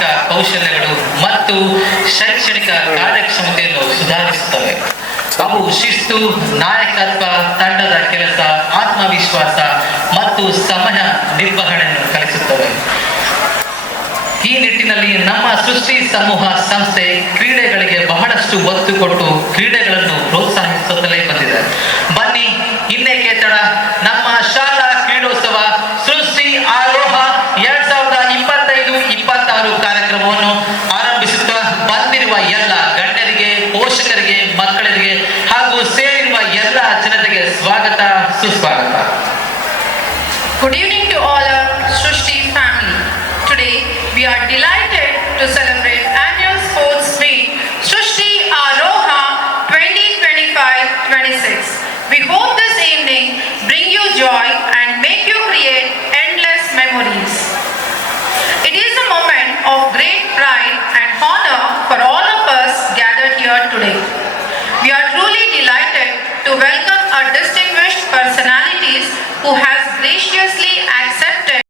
ಸಾಮಾಜಿಕ ಕೌಶಲ್ಯಗಳು ಮತ್ತು ಶೈಕ್ಷಣಿಕ ಕಾರ್ಯಕ್ಷಮತೆಯನ್ನು ಸುಧಾರಿಸುತ್ತವೆ. ಅವು ಶಿಸ್ತು, ನಾಯಕತ್ವ, ತಂಡದ ಕೆಲಸ, ಆತ್ಮವಿಶ್ವಾಸ ಮತ್ತು ಸಮಯ ನಿರ್ವಹಣೆಯನ್ನು ಕಲಿಸುತ್ತವೆ. ಈ ನಿಟ್ಟಿನಲ್ಲಿ ನಮ್ಮ ಸೃಷ್ಟಿ ಸಮೂಹ ಸಂಸ್ಥೆ ಕ್ರೀಡೆಗಳಿಗೆ ಬಹಳಷ್ಟು ಒತ್ತು ಕೊಟ್ಟು ಕ್ರೀಡೆಗಳನ್ನು ಪ್ರೋತ್ಸಾಹಿಸುತ್ತಲೇ ಬಂದಿದೆ. ಬನ್ನಿ, ಇನ್ನೇಕೆ ತಡ, ನಮ್ಮ ಶಾಲಾ ಕ್ರೀಡೋತ್ಸವ ಸೃಷ್ಟಿ ಆರೋಹ 2025-26 ಕಾರ್ಯಕ್ರಮವನ್ನು ಆರಂಭಿಸುತ್ತಾ ಬಂದಿರುವ ಎಲ್ಲ ಗಣ್ಯರಿಗೆ, ಪೋಷಕರಿಗೆ, ಮಕ್ಕಳಿಗೆ ಹಾಗೂ ಸೇರಿರುವ ಎಲ್ಲ ಜನತೆಗೆ ಸ್ವಾಗತ, ಸುಸ್ವಾಗತ. Good evening to all our Srushti family. Today we are delighted to celebrate annual sports meet Srushti Aroha 2025-26. We hope this evening bring you joy and make you create endless memories. It is a moment of great pride and honor for all of us gathered here today. We are truly delighted to welcome our distinguished personalities who has graciously accepted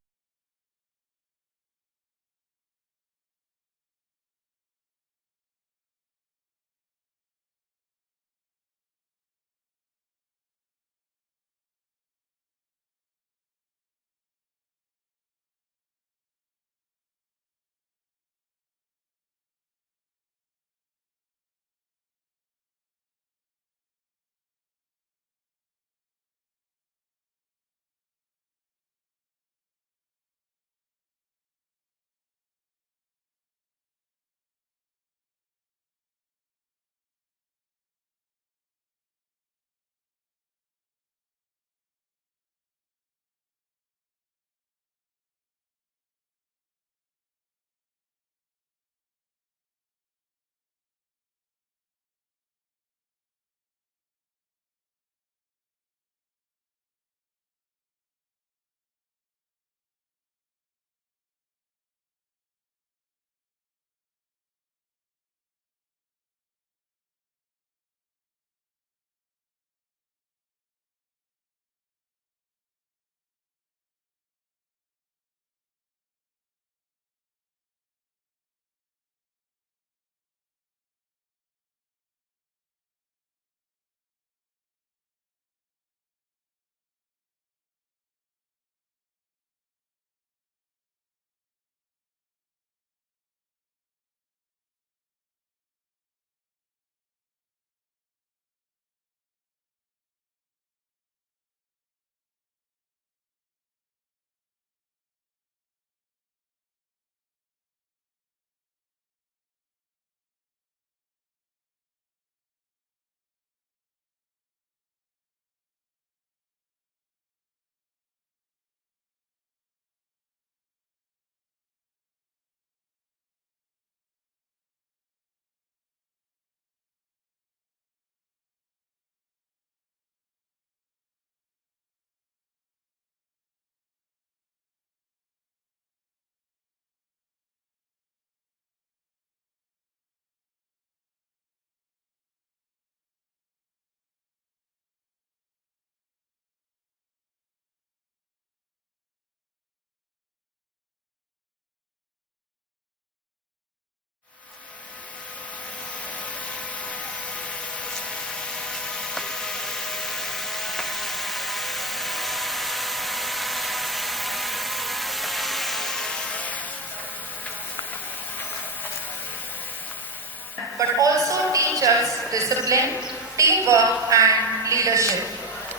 but also teach us discipline, teamwork and leadership.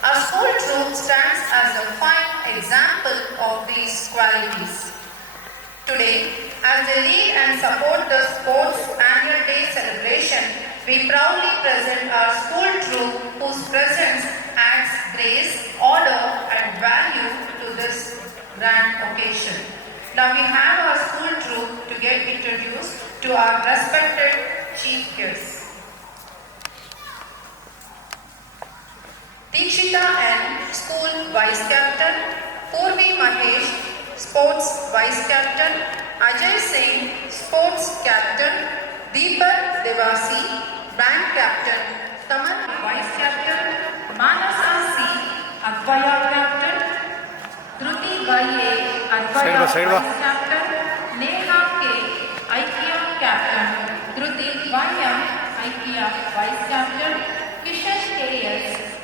Our school troop stands as a fine example of these qualities. Today, as they lead and support the sports annual day celebration, we proudly present our school troop whose presence adds grace, order and value to this grand occasion. Now we have our school troop to get introduced to our respected chief guests. Deekshita N, School Vice Captain, Purvi Mahesh, Sports Vice Captain, Ajay Singh, Sports Captain, Deepak Devasi, Band Captain, Taman Vice Captain, Manasa C, Advaya Captain, Dhruti Vaye, Advaya Vice Captain, Neha K,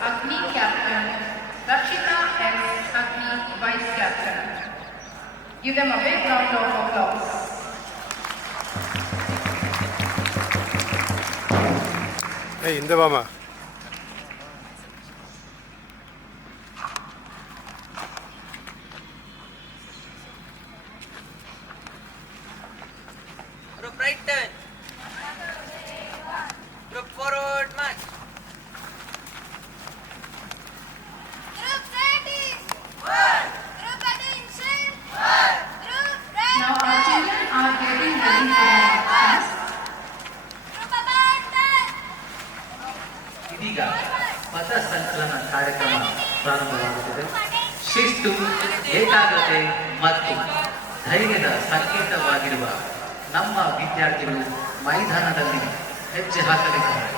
Agni Captain, Rakshita S. Agni Vice Captain. Give them a big round of applause. இந்த வாமா Group right turn. Group forward march. Group ready. One. Group attention. One. Group ready. Now our children are getting ready for their class. Group abandon. ಇದೀಗ ಪಥ ಸಂಕಲನ ಕಾರ್ಯಕ್ರಮ ಪ್ರಾರಂಭವಾಗುತ್ತದೆ. ಶಿಸ್ತು, ಏಕಾಗ್ರತೆ ಮತ್ತು ಧೈರ್ಯದ ಸಂಕೇತವಾಗಿರುವ ನಮ್ಮ ವಿದ್ಯಾರ್ಥಿಗಳು ಮೈದಾನದಲ್ಲಿ ಹೆಜ್ಜೆ ಹಾಕಲಿದ್ದಾರೆ.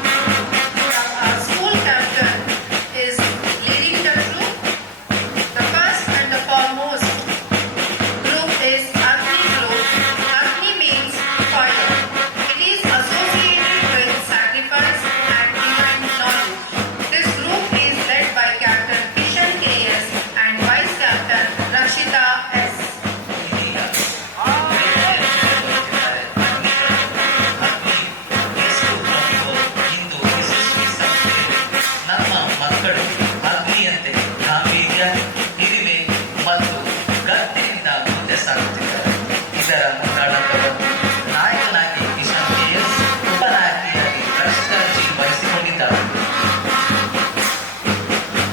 Our school captain is leading the group. The first and the foremost group is Agni group. Agni means fire. It is associated with sacrifice and divine knowledge. This group is led by Captain Kishan K.S. and Vice Captain Rakshita S. ಇದೀಗ ಎಷ್ಟು ಪ್ರಮುಖವೋ ಇಂದು ಯಶಸ್ವಿ ಸಂಸ್ಥೆಗಳು ನಮ್ಮ ಮಕ್ಕಳು ಅಗ್ನಿಯಂತೆ ಗಾಂಭೀರ್ಯ, ಹಿರಿಮೆ ಮತ್ತು ಗತ್ತಿನಿಂದ ಮುಂದೆ ಸಾಗುತ್ತಿದ್ದಾರೆ. ಇದರ ಮುನ್ನಡೆತವನ್ನು ನಾಯಕನಾಗಿ ಕಿಶನ್ ಕೆ.ಎಸ್., ಉಪನಾಯಕಿಯಾಗಿ ರಕ್ಷಿತಾ ಜಿ ವಹಿಸಿಕೊಂಡಿದ್ದಾರೆ.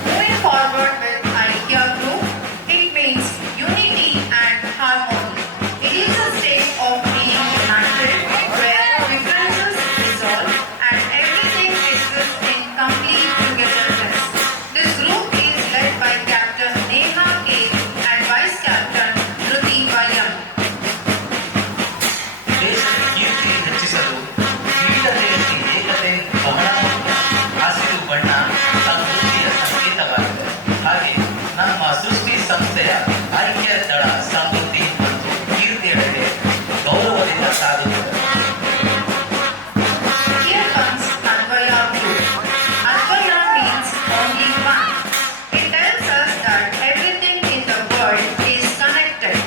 Moving forward with IKEA group, it means unity and harmony. It is a state of being united where differences dissolve and everything exists in complete togetherness. This group is led by Captain Neha K. and Vice Captain Ruti Vayam. ದೇಶದ ಕೀರ್ತಿ ಹೆಚ್ಚಿಸಲು ವಿವಿಧತೆಯಲ್ಲಿ ಏಕತೆ ಬಹಳ ಮುಖ್ಯ. ಹಸಿರು ಬಣ್ಣ ಸಮೃದ್ಧಿಯ ಸಂಕೇತವಾಗಿದೆ. ಹಾಗೆ ನಮ್ಮ ಸೃಷ್ಟಿ ಸಂಸ್ಥೆಯ ಐಕ್ಯ ದಳ ಸಮೃದ್ಧಿ ಮತ್ತು ಕೀರ್ತಿಯೆಡೆಗೆ ಗೌರವದಿಂದ ಸಾಗುತ್ತದೆ. Here comes Advaya group. Advaya means only one. It tells us that everything in the world is connected.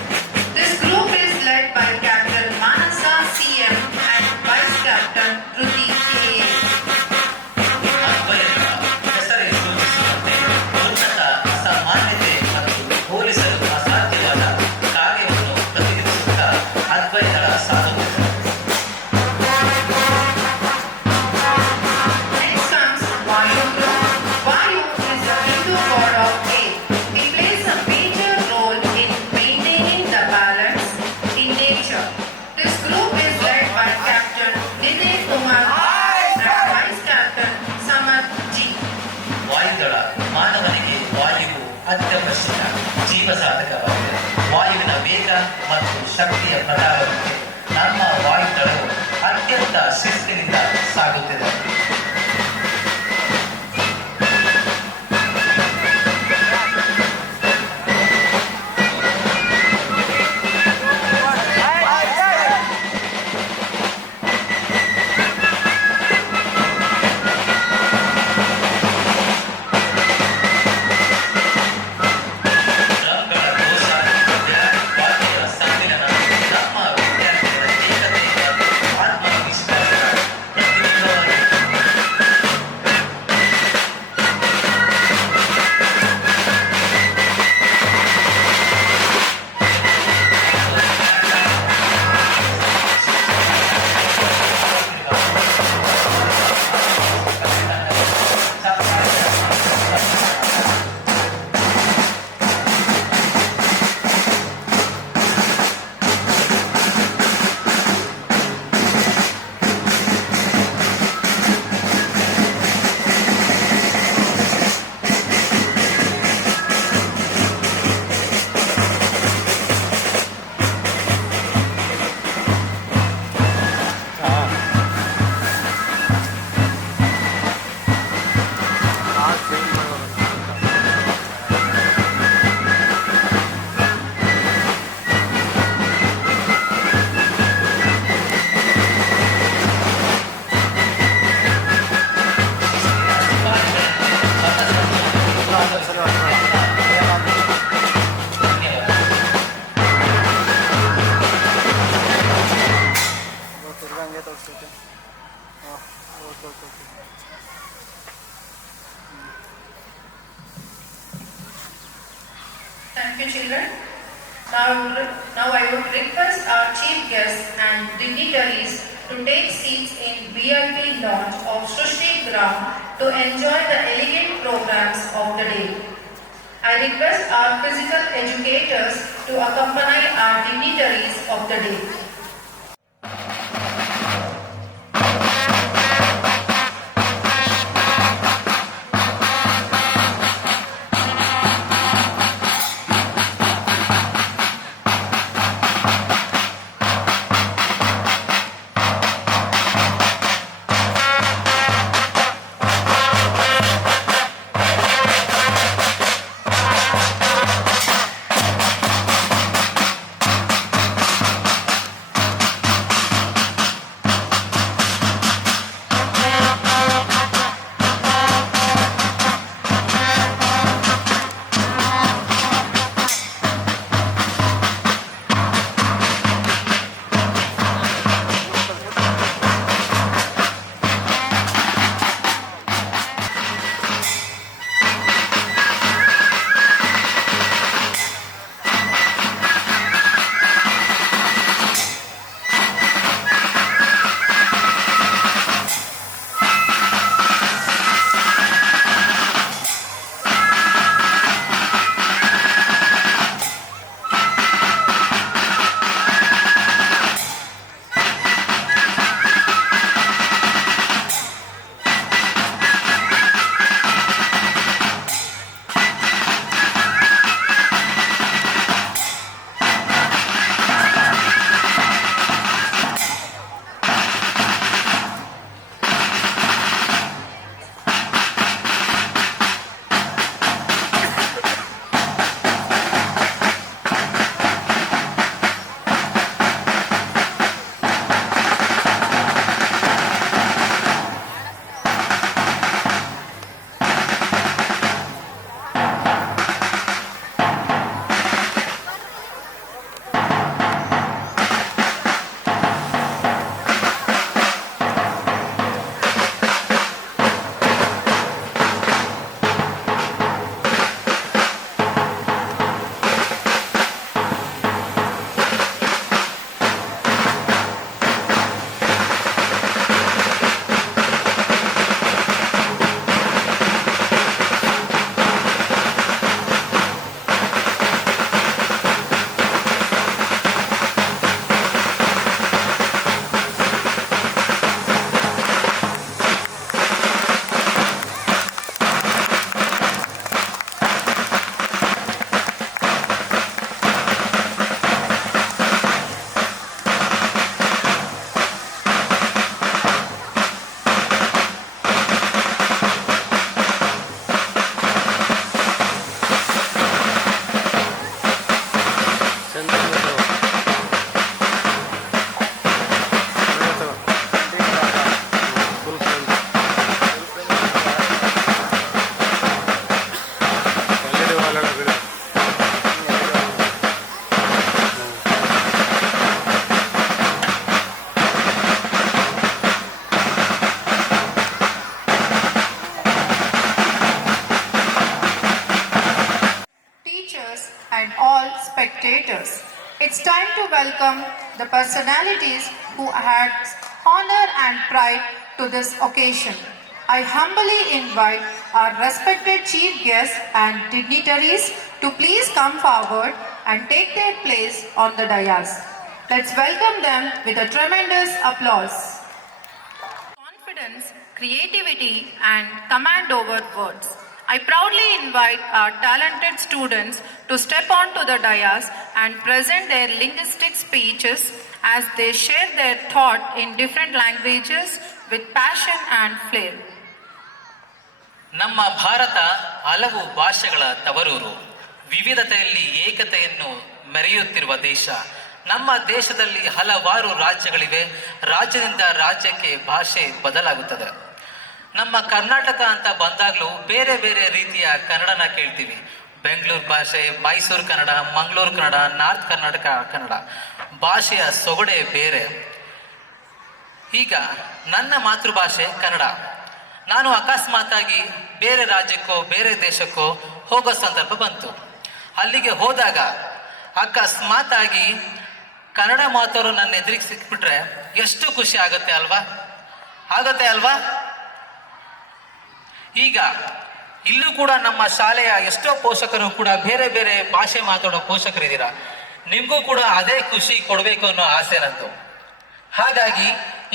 This group is led by Captain Manasa CM and Vice Captain Ruti K.A. ಅದ್ವೈತ ಹೆಸರೇ ಸೂಚಿಸುವಂತೆ ಉನ್ನತ ಸಾಮಾನ್ಯತೆ ಮತ್ತು ಹೋಲಿಸಲು ಅಸಾಧ್ಯವಾದ ಕಾರ್ಯವನ್ನು ಪ್ರತಿನಿಧಿಸುತ್ತಾ ಅದ್ವೈತಳ ಸಾಗುತ್ತದೆ. Next comes Vayu group. Vayu is the Hindu god of air. It plays a major role in maintaining the balance in nature. This group is led by Captain Vinay Kumar and Vice Captain Samad G. ವಾಯುದಳ ಮಾನವನಿಗೆ ವಾಯುವು ಅತ್ಯವಶ್ಯಕ ಜೀವಸಾಧಕವಾಗಿದೆ. ವಾಯುವಿನ ವೇಗ ಮತ್ತು ಶಕ್ತಿಯ ಪ್ರಭಾವಕ್ಕೆ ನಮ್ಮ ವಾಯುದಳವು ಅತ್ಯಂತ ಶಿಸ್ತಿನಿಂದ ಸಾಗುತ್ತಿದೆ. ಡ್ರಮ್ಗಳ ಘೋಷ, ಬ್ಯಾಂಡ್ ವಾದ್ಯಗಳ ಸಮ್ಮಿಲನ ನಮ್ಮ ವಿದ್ಯಾರ್ಥಿಗಳ ಏಕತೆ ಮತ್ತು ಆತ್ಮವಿಶ್ವಾಸದ ಪ್ರತಿಬಿಂಬವಾಗಿದೆ. Thank you, children. Now I would request our chief guests and dignitaries to take seats in VIP lounge of Srushti Ground to enjoy the elegant programs of the day. I request our physical educators to accompany our dignitaries of the day. And all spectators. It's time to welcome the personalities who had honor and pride to this occasion. I humbly invite our respected chief guests and dignitaries to please come forward and take their place on the dais. Let's welcome them with a tremendous applause. Confidence, creativity, and command over words. I proudly invite our talented students to step onto the dais and present their linguistic speeches as they share their thought in different languages with passion and flair. ನಮ್ಮ ಭಾರತ ಹಲವು ಭಾಷೆಗಳ ತವರೂರು, ವಿವಿಧತೆಯಲ್ಲಿ ಏಕತೆಯನ್ನು ಮೆರೆಯುತ್ತಿರುವ ದೇಶ. ನಮ್ಮ ದೇಶದಲ್ಲಿ ಹಲವಾರು ರಾಜ್ಯಗಳಿವೆ. ರಾಜ್ಯದಿಂದ ರಾಜ್ಯಕ್ಕೆ ಭಾಷೆ ಬದಲಾಗುತ್ತದೆ. ನಮ್ಮ ಕರ್ನಾಟಕ ಅಂತ ಬಂದಾಗಲೂ ಬೇರೆ ಬೇರೆ ರೀತಿಯ ಕನ್ನಡನ ಕೇಳ್ತೀವಿ. ಬೆಂಗಳೂರು ಭಾಷೆ, ಮೈಸೂರು ಕನ್ನಡ, ಮಂಗಳೂರು ಕನ್ನಡ, ನಾರ್ತ್ ಕರ್ನಾಟಕ ಕನ್ನಡ. ಭಾಷೆಯ ಸೊಗಡೆ ಬೇರೆ. ಈಗ ನನ್ನ ಮಾತೃಭಾಷೆ ಕನ್ನಡ. ನಾನು ಅಕಸ್ಮಾತಾಗಿ ಬೇರೆ ರಾಜ್ಯಕ್ಕೋ ಬೇರೆ ದೇಶಕ್ಕೋ ಹೋಗೋ ಸಂದರ್ಭ ಬಂತು. ಅಲ್ಲಿಗೆ ಹೋದಾಗ ಅಕಸ್ಮಾತಾಗಿ ಕನ್ನಡ ಮಾತವರು ನನ್ನ ಎದುರಿಗೆ ಸಿಕ್ಬಿಟ್ರೆ ಎಷ್ಟು ಖುಷಿ ಆಗುತ್ತೆ ಅಲ್ವಾ? ಈಗ ಇಲ್ಲೂ ಕೂಡ ನಮ್ಮ ಶಾಲೆಯ ಎಷ್ಟೋ ಪೋಷಕರು ಕೂಡ ಬೇರೆ ಬೇರೆ ಭಾಷೆ ಮಾತಾಡೋ ಪೋಷಕರಿದ್ದೀರಾ. ನಿಮಗೂ ಕೂಡ ಅದೇ ಖುಷಿ ಕೊಡಬೇಕು ಅನ್ನೋ ಆಸೆ ನಂದು. ಹಾಗಾಗಿ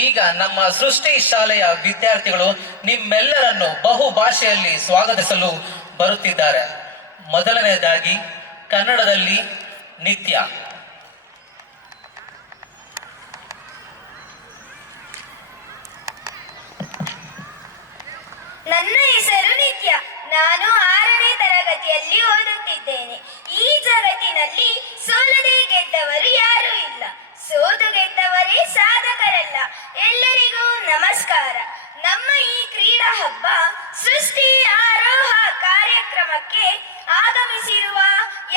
ಈಗ ನಮ್ಮ ಸೃಷ್ಟಿ ಶಾಲೆಯ ವಿದ್ಯಾರ್ಥಿಗಳು ನಿಮ್ಮೆಲ್ಲರನ್ನು ಬಹು ಭಾಷೆಯಲ್ಲಿ ಸ್ವಾಗತಿಸಲು ಬರುತ್ತಿದ್ದಾರೆ. ಮೊದಲನೇದಾಗಿ ಕನ್ನಡದಲ್ಲಿ ನಿತ್ಯ. ನನ್ನ ಹೆಸರು ನಿತ್ಯ. ನಾನು 6ನೇ ತರಗತಿಯಲ್ಲಿ ಓದುತ್ತಿದ್ದೇನೆ. ಈ ಜಗತ್ತಿನಲ್ಲಿ ಸೋಲದೆ ಗೆದ್ದವರು ಯಾರೂ ಇಲ್ಲ, ಸೋತು ಗೆದ್ದವರೇ ಸಾಧಕರಲ್ಲ. ಎಲ್ಲರಿಗೂ ನಮಸ್ಕಾರ. ನಮ್ಮ ಈ ಕ್ರೀಡಾ ಹಬ್ಬ ಸೃಷ್ಟಿ ಆರೋಹ ಕಾರ್ಯಕ್ರಮಕ್ಕೆ ಆಗಮಿಸಿರುವ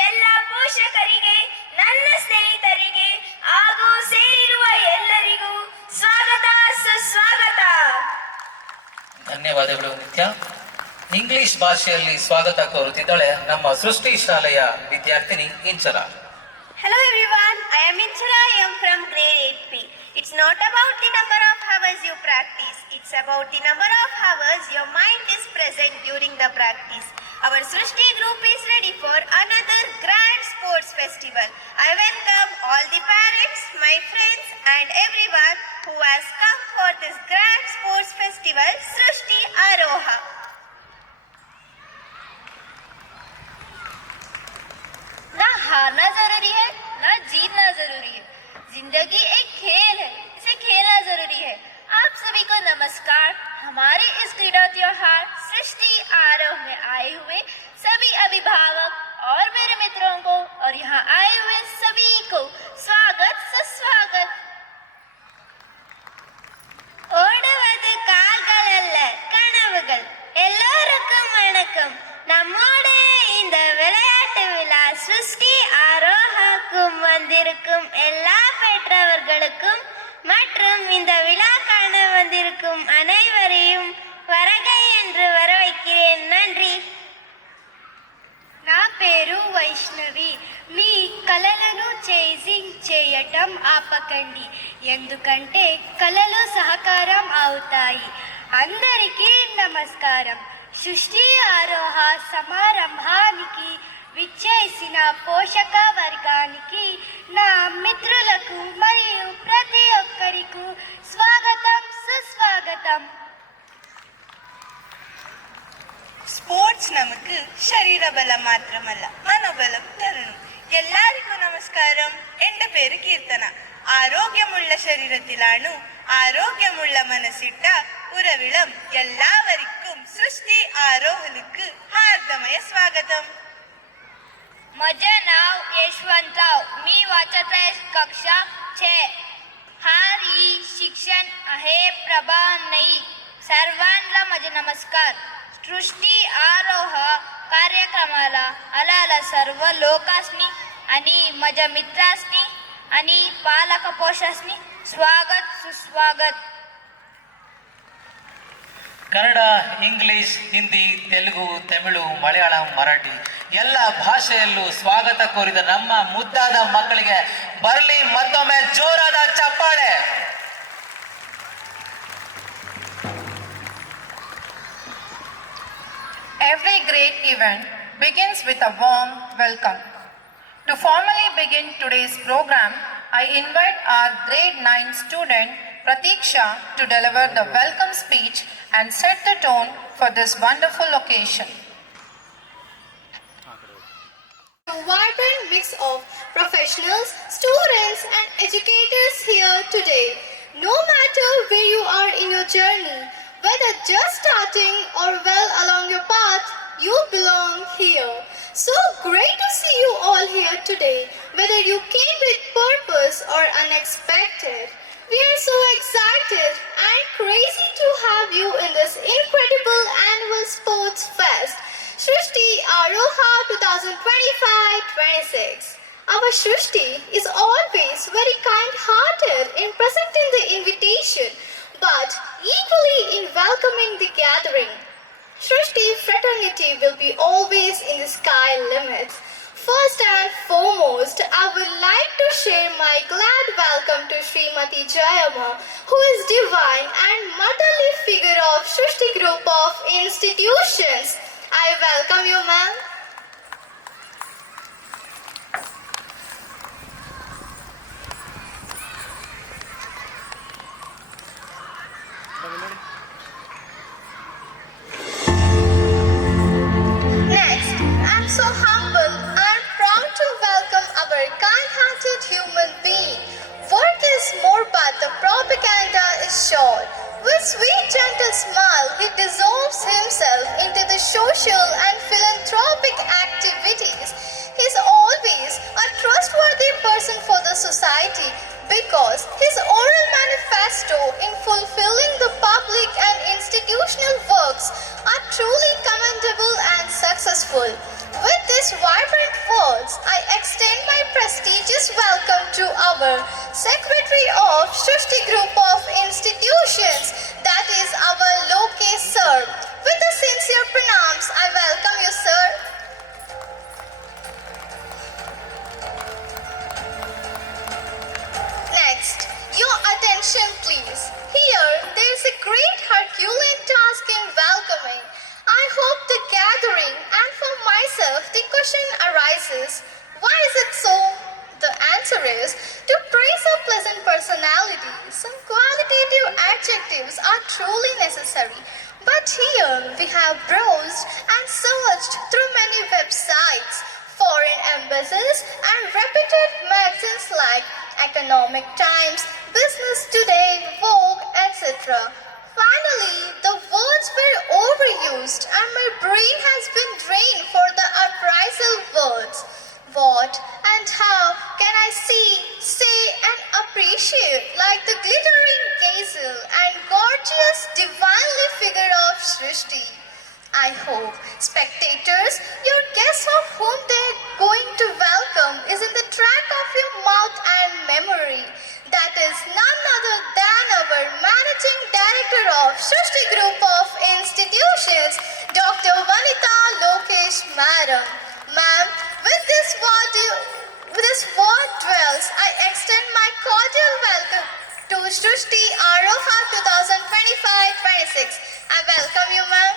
ಎಲ್ಲ ಪೋಷಕರಿಗೆ, ನನ್ನ ಸ್ನೇಹಿತರಿಗೆ ಹಾಗೂ ಸೇರಿರುವ ಎಲ್ಲರಿಗೂ ಸ್ವಾಗತ, ಸುಸ್ವಾಗತ. ಧನ್ಯವಾದಗಳು ನಿತ್ಯ. ಇಂಗ್ಲಿಷ್ ಭಾಷೆಯಲ್ಲಿ ಸ್ವಾಗತ ಕೋರುತ್ತಿದ್ದಾಳೆ ನಮ್ಮ ಸೃಷ್ಟಿ ಶಾಲೆಯ ವಿದ್ಯಾರ್ಥಿನಿ ಇಂಚಲ. Hello everyone, I am Inchara. I am from grade 8P. It's not about the number of hours you practice, it's about the number of hours your mind is present during the practice. Our Srishti group is ready for another grand sports festival. I welcome all the parents, my friends and everyone who has come for this grand sports festival, Srishti Aroha. ना हारना जरूरी है, ना जीतना जरूरी है. जिंदगी एक खेल है, इसे खेलना जरूरी है. आप सभी को नमस्कार. हमारे इस क्रीड़ा त्योहार सृष्टि आरोह में आए हुए सभी अभिभावक और मेरे मित्रों को और यहाँ आए हुए सभी को स्वागत, सुस्वागत. ஓடுவது கால்களல்ல, கனவுகள். எல்லோருக்கும் வணக்கம். நம்மோடு இந்த விளையாட்டு விழா சிருஷ்டி ஆரோஹாக்கும் வந்திருக்கும் எல்லா பெற்றவர்களுக்கும் மற்றும் இந்த விழா காண வந்திருக்கும் அனைவரையும் வரகை என்று வரவைக்கிறேன். நன்றி. నా పేరు వైష్ణవి. మీ కలలను చేజింగ్ చేయటం ఆపకండి, ఎందుకంటే కలలు సహకారం అవుతాయి. అందరికీ నమస్కారం. సృష్టి ఆరోహ సమారంభానికి విచ్చేసిన పోషక వర్గానికి, నా మిత్రులకు మరియు ప్రతి ఒక్కరికి స్వాగతం, సుస్వాగతం. ಸ್ಪೋರ್ಟ್ಸ್ ನಮಗೆ ಶರೀರ ಬಲ ಮಾತ್ರಮಲ್ಲ, ಮನೋಬಲಂ ತರುಣು. ಎಲ್ಲರಿಗೂ ನಮಸ್ಕಾരം. എന്റെ പേര് കീർത്തന. ആരോഗ്യമുള്ള ശരീരത്തിലാണ് ആരോഗ്യമുള്ള മനസ്സിട്ട ഉറവിളം. എല്ലാവർക്കും സൃഷ്ടി आरोहलुக்கு हार्दमय स्वागतम. माझे नाव यशवंतराव. मी वाचत आहे कक्षा 6. हा शिक्षण आहे प्रभा नाईक. सर्वांना माझे नमस्कार. सृष्टी आरोह कार्यक्रमाला आलेल्या सर्व लोकांनी आणि माझ्या मित्रांनी आणि पालक पोषांनी स्वागत, सुस्वागत. ಕನ್ನಡ, ಇಂಗ್ಲಿಷ್, ಹಿಂದಿ, ತೆಲುಗು, ತಮಿಳು, ಮಲಯಾಳಂ, ಮರಾಠಿ ಎಲ್ಲ ಭಾಷೆಯಲ್ಲೂ ಸ್ವಾಗತ ಕೋರಿದ ನಮ್ಮ ಮುದ್ದಾದ ಮಕ್ಕಳಿಗೆ ಬರಲಿ ಮತ್ತೊಮ್ಮೆ ಜೋರಾದ ಚಪ್ಪಾಳೆ. Every great event begins with a warm welcome. To formally begin today's program, I invite our grade 9 student Pratiksha to deliver the welcome speech and set the tone for this wonderful occasion. A vibrant mix of professionals, students and educators here today. No matter where you are in your journey, whether just starting or well along your path, you belong here. So great to see you all here today, whether you came with purpose or unexpected. We are so excited and crazy to have you in this incredible annual sports fest, Srishti Aroha 2025-26. Our Srishti is always very kind-hearted in presenting the invitation but equally in welcoming the gathering. Shrishti fraternity will be always in the sky limits. First and foremost, I would like to share my glad welcome to Srimati Jayama, who is divine and motherly figure of Shrishti Group of Institutions. I welcome you, ma'am. Next, I'm so humble and proud to welcome our kind-hearted human being. Work is more but the propaganda is short. With sweet gentle smile, he dissolves himself into the social and philanthropic activities. He's always a trustworthy person for the society because his oral manifesto in fulfilling the public and institutional works are truly commendable and successful. With these vibrant words, I extend my prestigious welcome to our Secretary of Shrishti Group of Institutions, that is our Lokesh sir. With a sincere pranams, I welcome you, sir. Next, your attention please. Here, there is a great Herculean task in welcoming. I hope the gathering, and for myself, the question arises, why is it so? The answer is, to praise a pleasant personality, some qualitative adjectives are truly necessary. But here, we have browsed and searched through many websites, foreign embassies, and reputed magazines like Economic Times, Business Today, Vogue, etc. Finally, the words were overused and my brain has been drained for the appraisal words. What and how can I see, say and appreciate like the glittering gazelle and gorgeous divinely figure of Shrishti? I hope, spectators, your guess of whom they're going to welcome is in the track of your mouth and memory. That is none other than our Managing Director of Shrishti Group of Institutions, Dr. Vanitha Lokesh Madam. Ma'am, with this word dwells, I extend my cordial welcome to Shrishti Aroha 2025-26. I welcome you, ma'am.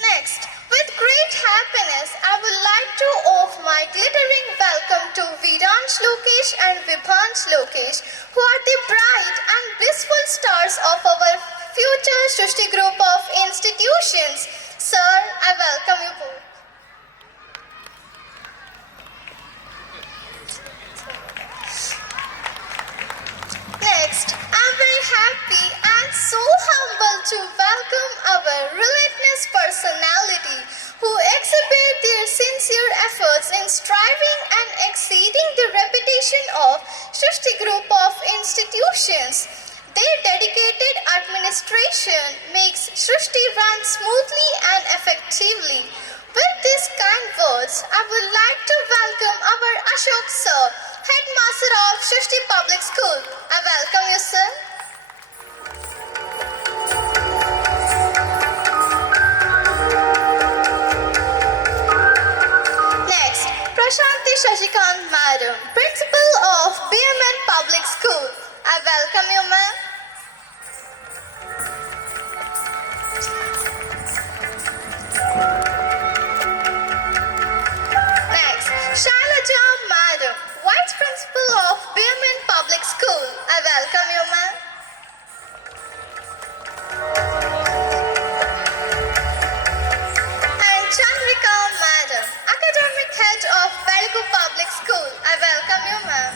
Next, with great happiness, I would like to offer my glittering welcome to Viransh Lokesh and Vibhansh Lokesh, who are the bright and blissful stars of our future Shrishti Group of Institutions. Sir, I welcome you both. Next, I'm very happy and so humble to welcome our relentless personality who exhibit their sincere efforts in striving and exceeding the reputation of Shrishti Group of Institutions. Their dedicated administration makes Shrishti run smoothly and effectively. With these kind words, I would like to welcome our Ashok sir, Headmaster of Shrishti Public School. I welcome you, sir. Next, Prashanti Shashikant Madam, Principal of BMN Public School. I welcome you, ma'am. Next, Shailaja Madam, Vice Principal of BMN Public School. I welcome you, ma'am. And Chandrika Madam, Academic Head of Belgu Public School. I welcome you, ma'am.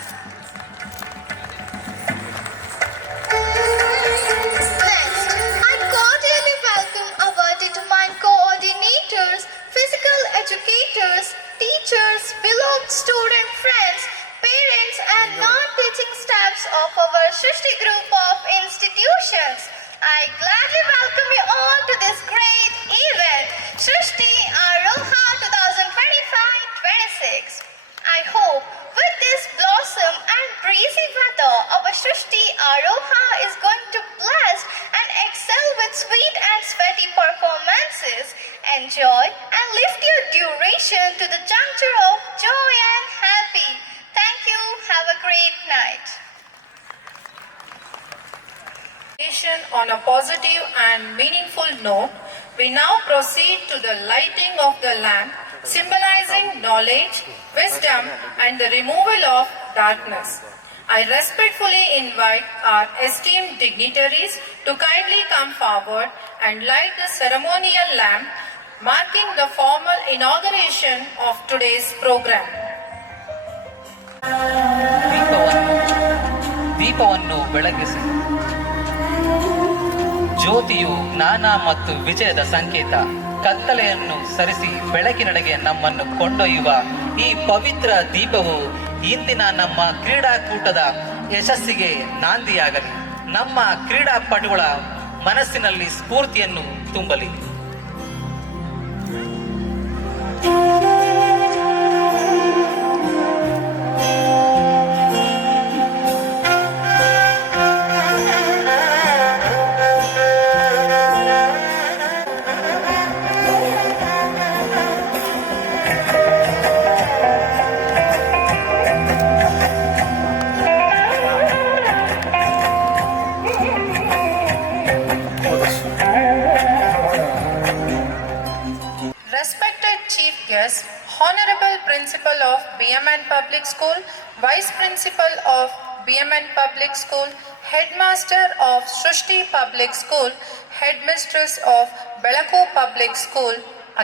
Next, I cordially welcome our determined coordinators, physical educators, teachers, beloved student friends, parents and non-teaching staffs of our Shrishti Group of Institutions. I gladly welcome you all to this great event, Shrishti Aroha 2025-26. I hope with this blossom and breezy weather, our Shrishti Aroha is going sweaty performances. Enjoy and lift your duration to the juncture of joy and happy. Thank you. Have a great night. On a positive and meaningful note, we now proceed to the lighting of the lamp, symbolizing knowledge, wisdom, and the removal of darkness. I respectfully invite our esteemed dignitaries to kindly come forward and light the ceremonial lamp, marking the formal inauguration of today's program. ದೀಪವನ್ನು ಬೆಳಗಿಸಿ. ಜ್ಯೋತಿಯು ಜ್ಞಾನ ಮತ್ತು ವಿಜಯದ ಸಂಕೇತ. ಕತ್ತಲೆಯನ್ನು ಸರಿಸಿ ಬೆಳಕಿನೆಡೆಗೆ ನಮ್ಮನ್ನು ಕೊಂಡೊಯ್ಯುವ ಈ ಪವಿತ್ರ ದೀಪವು ಇಂದಿನ ನಮ್ಮ ಕ್ರೀಡಾಕೂಟದ ಯಶಸ್ಸಿಗೆ ನಾಂದಿಯಾಗಲಿ. ನಮ್ಮ ಕ್ರೀಡಾಪಟುಗಳ ಮನಸ್ಸಿನಲ್ಲಿ ಸ್ಫೂರ್ತಿಯನ್ನು ತುಂಬಲಿ. Respected Chief Guest, Honorable Principal of BMN Public School, Vice Principal of BMN Public School, Headmaster of Srushti Public School, Headmistress of Belaku Public School,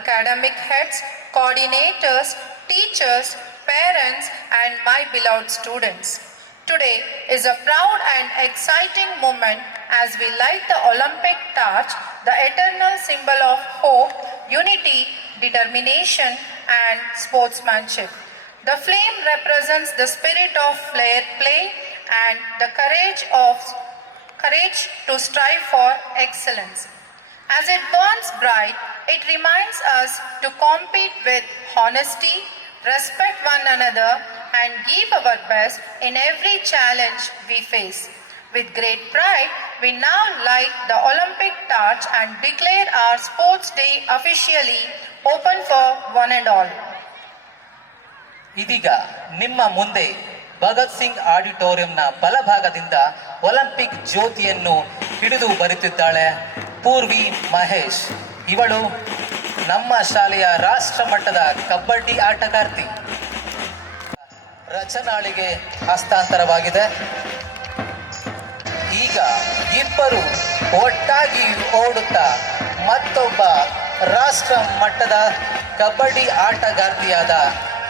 academic heads, coordinators, teachers, parents, and my beloved students. Today is a proud and exciting moment as we light the Olympic torch, the eternal symbol of hope, unity, determination, and sportsmanship. The flame represents the spirit of fair play and the courage to strive for excellence. As it burns bright, it reminds us to compete with honesty, respect one another, and give our best in every challenge we face. With great pride, we now light the Olympic torch and declare our Sports Day officially open for one and all. ಇದೀಗ ನಿಮ್ಮ ಮುಂದೆ ಭಗತ್ ಸಿಂಗ್ ಆಡಿಟೋರಿಯಂನ ಬಲಭಾಗದಿಂದ Olympic ಜ್ಯೋತಿಯನ್ನು ಹಿಡಿದು ಬರುತ್ತಿದ್ದಾಳೆ ಪೂರ್ವಿ ಮಹೇಶ್. ಇವಳು ನಮ್ಮ ಶಾಲೆಯ ರಾಷ್ಟ್ರ ಮಟ್ಟದ ಕಬಡ್ಡಿ ಆಟಗಾರ್ತಿ. ರಚನಾಳಿಗೆ ಹಸ್ತಾಂತರವಾಗಿದೆ. ಈಗ ಇಬ್ಬರು ಒಟ್ಟಾಗಿ ಓಡುತ್ತಾ ಮತ್ತೊಬ್ಬ ರಾಷ್ಟ್ರ ಮಟ್ಟದ ಕಬಡ್ಡಿ ಆಟಗಾರ್ತಿಯಾದ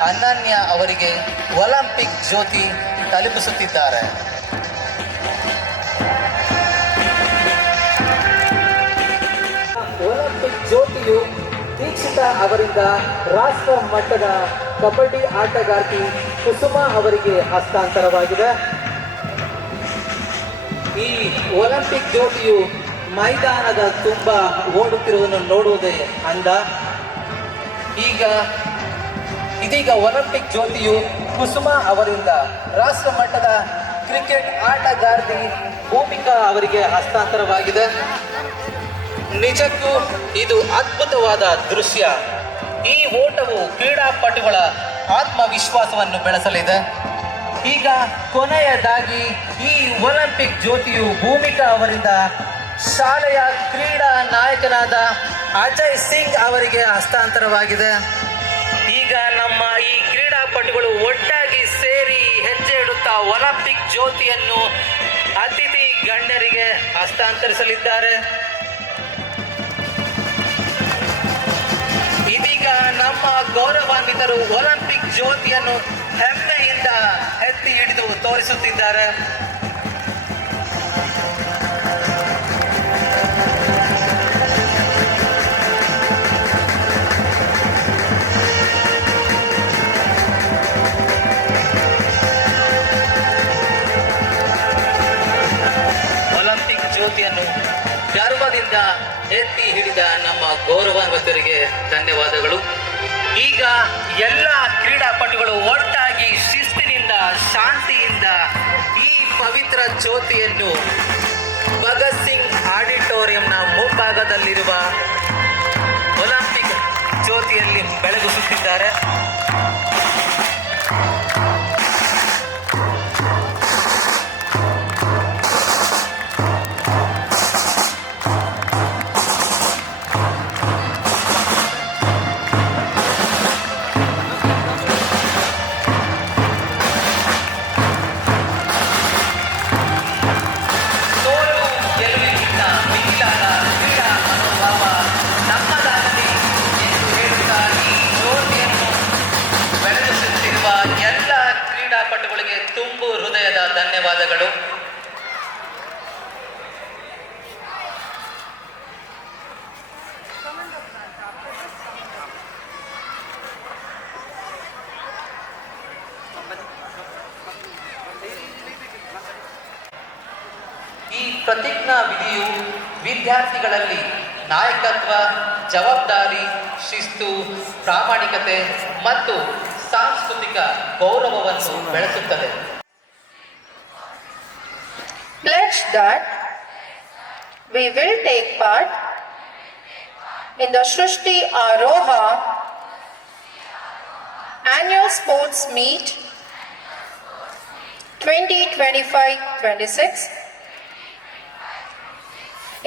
ಅನನ್ಯ ಅವರಿಗೆ ಒಲಿಂಪಿಕ್ ಜ್ಯೋತಿ ತಲುಪಿಸುತ್ತಿದ್ದಾರೆ. ಒಲಿಂಪಿಕ್ ಜ್ಯೋತಿಯು ದೀಕ್ಷಿತಾ ಅವರಿಂದ ರಾಷ್ಟ್ರ ಮಟ್ಟದ ಕಬಡ್ಡಿ ಆಟಗಾರ್ತಿ ಕುಸುಮಾ ಅವರಿಗೆ ಹಸ್ತಾಂತರವಾಗಿದೆ. ಈ ಒಲಿಂಪಿಕ್ ಜ್ಯೋತಿಯು ಮೈದಾನದ ತುಂಬ ಓಡುತ್ತಿರುವುದನ್ನು ನೋಡುವುದೇ ಅಂದ. ಇದೀಗ ಒಲಿಂಪಿಕ್ ಜ್ಯೋತಿಯು ಕುಸುಮಾ ಅವರಿಂದ ರಾಷ್ಟ್ರ ಮಟ್ಟದ ಕ್ರಿಕೆಟ್ ಆಟಗಾರ್ತಿ ಭೂಮಿಕಾ ಅವರಿಗೆ ಹಸ್ತಾಂತರವಾಗಿದೆ. ನಿಜಕ್ಕೂ ಇದು ಅದ್ಭುತವಾದ ದೃಶ್ಯ. ಈ ಓಟವು ಕ್ರೀಡಾಪಟುಗಳ ಆತ್ಮವಿಶ್ವಾಸವನ್ನು ಬೆಳೆಸಲಿದೆ. ಈಗ ಕೊನೆಯದಾಗಿ ಈ ಒಲಿಂಪಿಕ್ ಜ್ಯೋತಿಯು ಭೂಮಿಕಾ ಅವರಿಂದ ಶಾಲೆಯ ಕ್ರೀಡಾ ನಾಯಕನಾದ ಅಜಯ್ ಸಿಂಗ್ ಅವರಿಗೆ ಹಸ್ತಾಂತರವಾಗಿದೆ. ಈಗ ನಮ್ಮ ಈ ಕ್ರೀಡಾಪಟುಗಳು ಒಟ್ಟಾಗಿ ಸೇರಿ ಹೆಜ್ಜೆ ಇಡುತ್ತಾ ಒಲಿಂಪಿಕ್ ಜ್ಯೋತಿಯನ್ನು ಅತಿಥಿ ಗಣ್ಯರಿಗೆ ಹಸ್ತಾಂತರಿಸಲಿದ್ದಾರೆ. ಇದೀಗ ನಮ್ಮ ಗೌರವಾನ್ವಿತರು ಒಲಿಂಪಿಕ್ ಜ್ಯೋತಿಯನ್ನು ಹೆಮ್ಮೆಯಿಂದ ಎತ್ತಿ ಹಿಡಿದು ತೋರಿಸುತ್ತಿದ್ದಾರೆ. ಒಲಿಂಪಿಕ್ ಜ್ಯೋತಿಯನ್ನು ಗರ್ವದಿಂದ ಎತ್ತಿ ಹಿಡಿದ ನಮ್ಮ ಗೌರವಾನ್ವಿತರಿಗೆ ಧನ್ಯವಾದಗಳು. ಈಗ ಎಲ್ಲ ಕ್ರೀಡಾಪಟುಗಳು ಒಟ್ಟಾಗಿ ಶಿಸ್ತಿನಿಂದ ಶಾಂತಿಯಿಂದ ಈ ಪವಿತ್ರ ಜ್ಯೋತಿಯನ್ನು ಭಗತ್ ಸಿಂಗ್ ಆಡಿಟೋರಿಯಂನ ಮುಂಭಾಗ ಪಕ್ಕದಲ್ಲಿರುವ ಒಲಿಂಪಿಕ್ ಜ್ಯೋತಿಯಲ್ಲಿ ಬೆಳಗಿಸುತ್ತಿದ್ದಾರೆ. ಸೋಲು ಗೆಲುವಿಗಿಂತ ಮಿಗಿಲಾದ ಕ್ರೀಡಾ ಮನೋಭಾವ ನಮ್ಮದಾಗಲಿ ಎಂದು ಹೇಳುತ್ತಾ ಈ ಜ್ಯೋತಿಯನ್ನು ಬೆಳಗಿಸುತ್ತಿರುವ ಎಲ್ಲ ಕ್ರೀಡಾಪಟುಗಳಿಗೆ ತುಂಬು ಹೃದಯದ ಧನ್ಯವಾದಗಳು. ಈ ಪ್ರತಿಜ್ಞಾ ವಿಧಿಯು ವಿದ್ಯಾರ್ಥಿಗಳಲ್ಲಿ ನಾಯಕತ್ವ, ಜವಾಬ್ದಾರಿ, ಶಿಸ್ತು, ಪ್ರಾಮಾಣಿಕತೆ ಮತ್ತು ಸಾಂಸ್ಕೃತಿಕ ಗೌರವವನ್ನು ಬೆಳೆಸುತ್ತದೆ. Pledge that we will take part in the Shrishti Aroha Annual Sports Meet 2025-26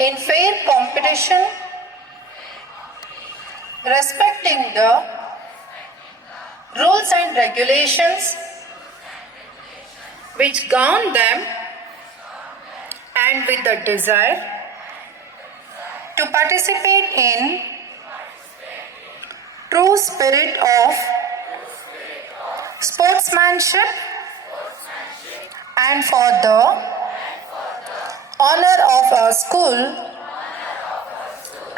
in fair competition, respecting the rules and regulations which govern them, and with the desire to participate in true spirit of sportsmanship and for the honor of our school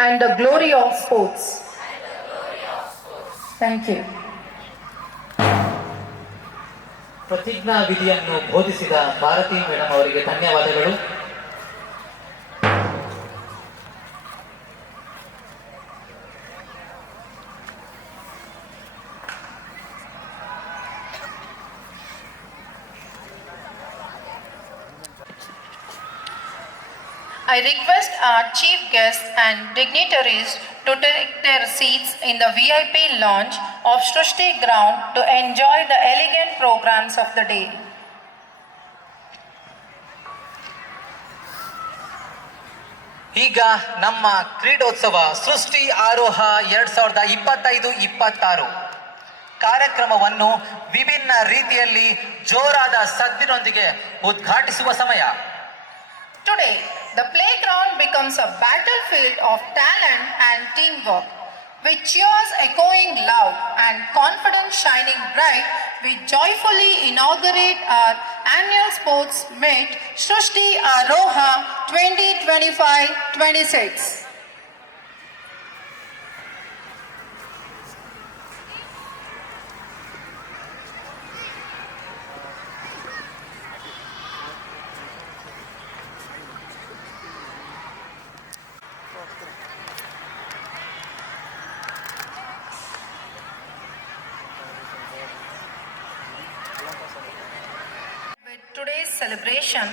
and the glory of sports. Thank you. ಪ್ರತಿಜ್ಞಾ ವಿಧಿಯನ್ನು ಬೋಧಿಸಿದ Bharati madam ಅವರಿಗೆ ಧನ್ಯವಾದಗಳು. I request our chief guests and dignitaries to take their seats in the VIP lounge of Shrishti Ground to enjoy the elegant programs of the day. ಈಗ ನಮ್ಮ ಕ್ರೀಡೋತ್ಸವ ಸೃಷ್ಟಿ ಆರೋಹ 2025-26 ಕಾರ್ಯಕ್ರಮವನ್ನು ವಿಭಿನ್ನ ರೀತಿಯಲ್ಲಿ ಜೋರಾದ ಸದ್ದಿನೊಂದಿಗೆ ಉದ್ಘಾಟಿಸುವ ಸಮಯ. Today, the playground becomes a battlefield of talent and teamwork. With cheers echoing loud and confidence shining bright, we joyfully inaugurate our annual sports meet, Shrishti Aroha 2025-26. With today's celebration,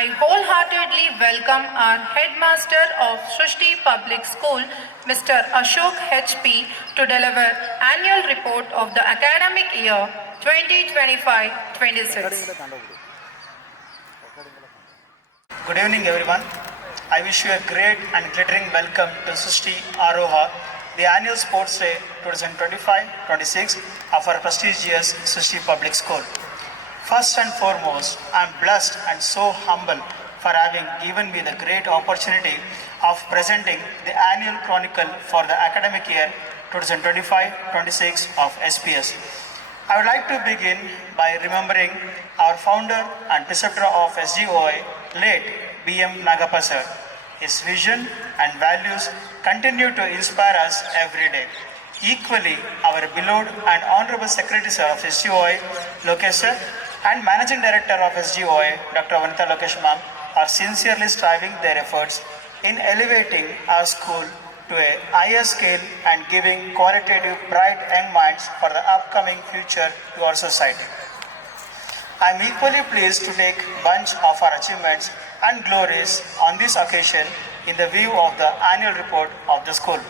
I wholeheartedly welcome our headmaster of Shrishti Public School, Mr. Ashok HP, to deliver annual report of the academic year 2025-26. Good evening, everyone. I wish you a great and glittering welcome to Srishti Aroha, the annual sports day 2025-26 of our prestigious Srishti Public School. First and foremost, I am blessed and so humble for having given me the great opportunity of presenting the annual chronicle for the academic year 2025-26 of SPS. I would like to begin by remembering our founder and preceptor of SGOI, late B.M. Nagappa sir. His vision and values continue to inspire us every day. Equally, our beloved and honorable Secretary Sir of SGOI, Lokesh sir, and Managing Director of SGOI, Dr. Vanitha Lokesh ma'am, are sincerely striving their efforts in elevating our school to a higher scale and giving qualitative, bright young minds for the upcoming future to our society. I am equally pleased to take bunch of our achievements and glories on this occasion in the view of the annual report of the school.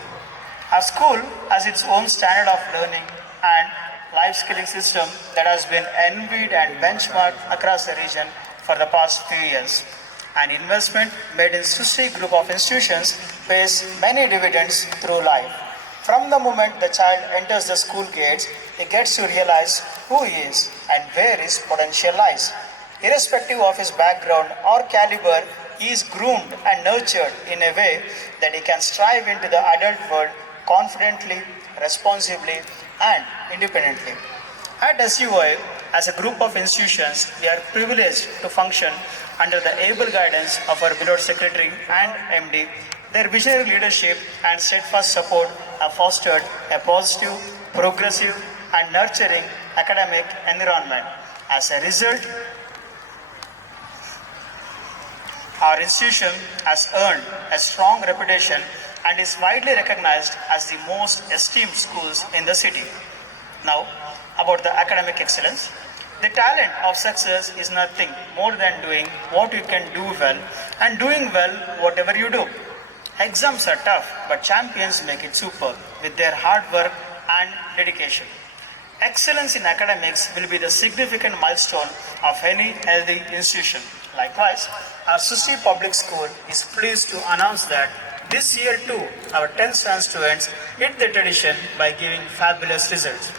Our school has its own standard of learning and life skilling system that has been envied and benchmarked across the region for the past few years. An investment made in Sushri group of institutions pays many dividends through life. From the moment the child enters the school gates, he gets to realize who he is and where his potential lies. Irrespective of his background or caliber, he is groomed and nurtured in a way that he can strive into the adult world confidently, responsibly, and independently. At SUI, as a group of institutions, we are privileged to function under the able guidance of our beloved Secretary and MD. Their visionary leadership and steadfast support have fostered a positive, progressive, and nurturing academic environment. As a result, our institution has earned a strong reputation and is widely recognized as the most esteemed schools in the city. Now, about the academic excellence. The talent of success is nothing more than doing what you can do well and doing well whatever you do. Exams are tough, but champions make it superb with their hard work and dedication. Excellence in academics will be the significant milestone of any healthy institution. Likewise, our Sushri Public School is pleased to announce that this year too, our 10th standard students hit the tradition by giving fabulous results.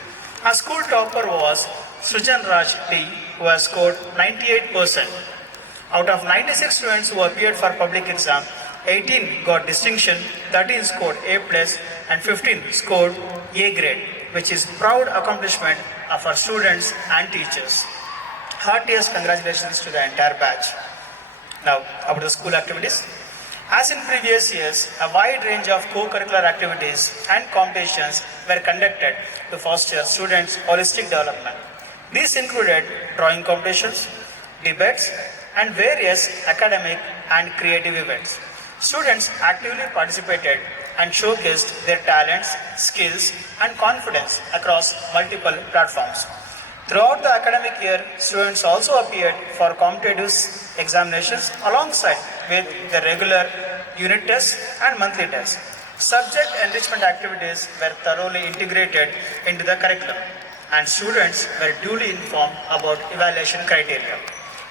Our school topper was Srijan Raj T, who has scored 98%. Out of 96 students who appeared for public exam, 18 got distinction, 13 scored A+, and 15 scored A grade, which is proud accomplishment of our students and teachers. Heartiest congratulations to the entire batch. Now, about the school activities. As in previous years, a wide range of co-curricular activities and competitions were conducted to foster students' holistic development. These included drawing competitions, debates, and various academic and creative events. Students actively participated and showcased their talents, skills, and confidence across multiple platforms. Throughout the academic year, students also appeared for competitive examinations alongside with the regular unit tests and monthly tests. Subject enrichment activities were thoroughly integrated into the curriculum, and students were duly informed about evaluation criteria.